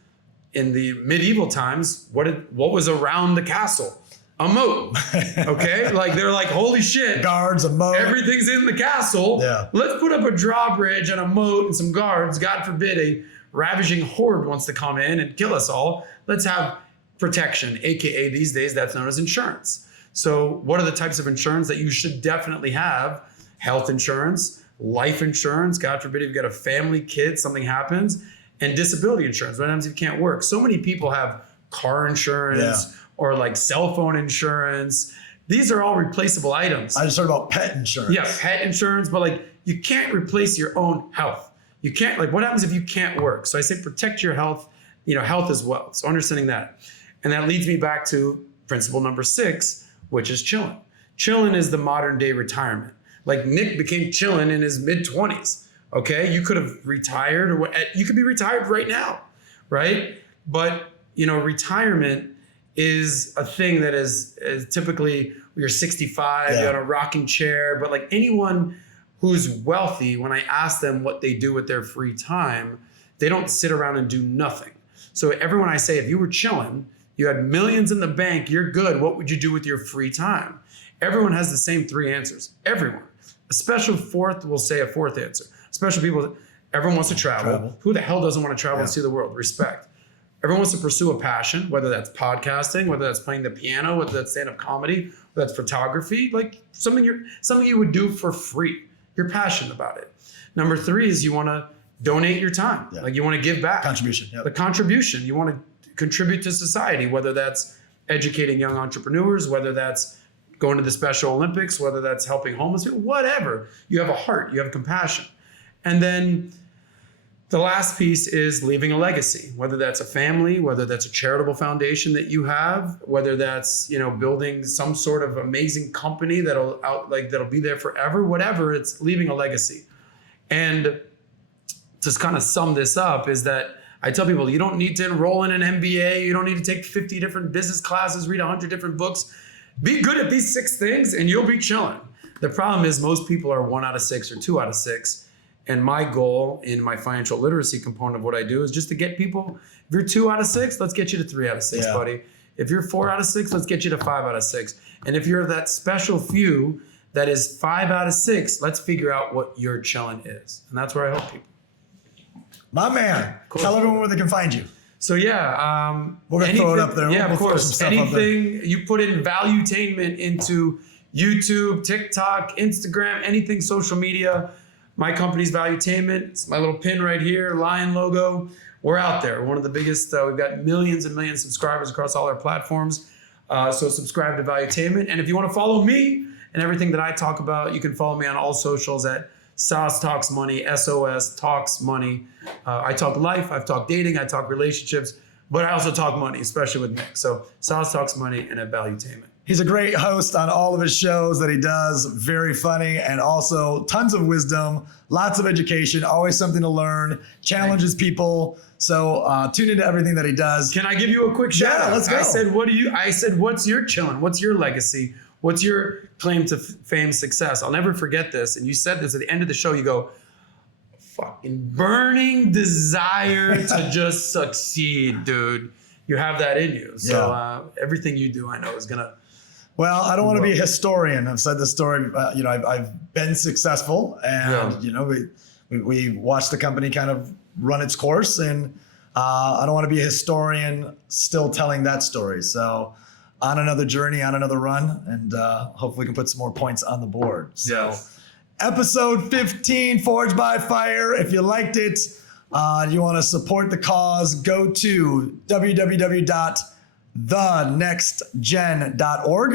in the medieval times, what was around the castle? A moat. Okay? Like they're like, holy shit. Guards, a moat. Everything's in the castle. Yeah. Let's put up a drawbridge and a moat and some guards. God forbid a ravaging horde wants to come in and kill us all. Let's have protection, aka these days that's known as insurance. So what are the types of insurance that you should definitely have? Health insurance, life insurance, God forbid if you've got a family, kids, something happens, and disability insurance. What happens if you can't work? So many people have car insurance or like cell phone insurance. These are all replaceable items. I just heard about pet insurance. Yeah, pet insurance, but like you can't replace your own health. You can't, like what happens if you can't work? So I say protect your health, health as well. So understanding that. And that leads me back to principle number 6, which is chilling. Chilling is the modern day retirement. Like Nick became chilling in his mid-20s. Okay, you could have retired, or you could be retired right now, right? But retirement is a thing that is typically you're 65, you're on a rocking chair. But like anyone who's wealthy, when I ask them what they do with their free time, they don't sit around and do nothing. So everyone I say, if you were chilling, you had millions in the bank, you're good. What would you do with your free time? Everyone has the same 3 answers. Everyone. A special 4th will say a 4th answer. Special people, everyone wants to travel. Who the hell doesn't want to travel and see the world? Respect. Everyone wants to pursue a passion, whether that's podcasting, whether that's playing the piano, whether that's stand-up comedy, whether that's photography, like something you would do for free. You're passionate about it. Number 3 is you want to donate your time. Yeah. Like you want to give back. Contribution. Yep. The contribution. You want to contribute to society, whether that's educating young entrepreneurs, whether that's going to the Special Olympics, whether that's helping homeless people, whatever. You have a heart, you have compassion. And then the last piece is leaving a legacy, whether that's a family, whether that's a charitable foundation that you have, whether that's, building some sort of amazing company that'll be there forever, whatever, it's leaving a legacy. And to kind of sum this up is that I tell people, you don't need to enroll in an MBA. You don't need to take 50 different business classes, read 100 different books. Be good at these 6 things and you'll be chilling. The problem is most people are 1 out of 6 or 2 out of 6. And my goal in my financial literacy component of what I do is just to get people, if you're 2 out of 6, let's get you to 3 out of 6, buddy. If you're 4 out of 6, let's get you to 5 out of 6. And if you're that special few that is 5 out of 6, let's figure out what your chilling is. And that's where I help people. My man, tell everyone where they can find you. So we're gonna throw it up there. Yeah, we'll of course. Anything you put in valuetainment into YouTube, TikTok, Instagram, anything social media. My company's Valuetainment. It's my little pin right here, lion logo. We're out there. We're one of the biggest. We've got millions and millions of subscribers across all our platforms. So subscribe to Valuetainment. And if you want to follow me and everything that I talk about, you can follow me on all socials at SOS Talks Money, SOS Talks Money. I talk life, I talk dating, I talk relationships, but I also talk money, especially with Nick. So SOS Talks Money and at Valuetainment. He's a great host on all of his shows that he does. Very funny and also tons of wisdom, lots of education, always something to learn, challenges people. So tune into everything that he does. Can I give you a quick shout out? Let's go. I said, what's your chilling? What's your legacy? What's your claim to fame, success? I'll never forget this. And you said this at the end of the show, you go, fucking burning desire to just succeed, dude. You have that in you. So everything you do, I know is gonna. Well, I don't want to be a historian. I've said this story. I've been successful, and we watched the company kind of run its course, and I don't want to be a historian still telling that story. So, on another journey, on another run, and hopefully we can put some more points on the board. So, episode 15, Forged by Fire. If you liked it, you want to support the cause, go to thenextgen.org.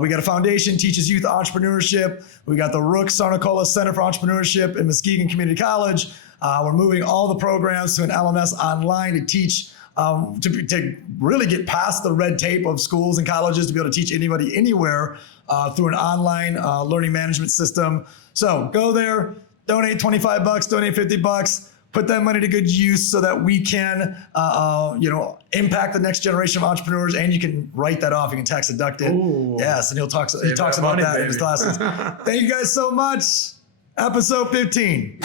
We got a foundation, teaches youth entrepreneurship. We got the Rook Sarnicola Center for Entrepreneurship in Muskegon Community College. We're moving all the programs to an LMS online to teach, to really get past the red tape of schools and colleges to be able to teach anybody anywhere through an online learning management system. So go there, donate $25, donate $50. Put that money to good use so that we can, impact the next generation of entrepreneurs, and you can write that off. You can tax deduct it. Ooh. Yes, and he talks Save about money, that in his baby. classes. Thank you guys so much. Episode 15.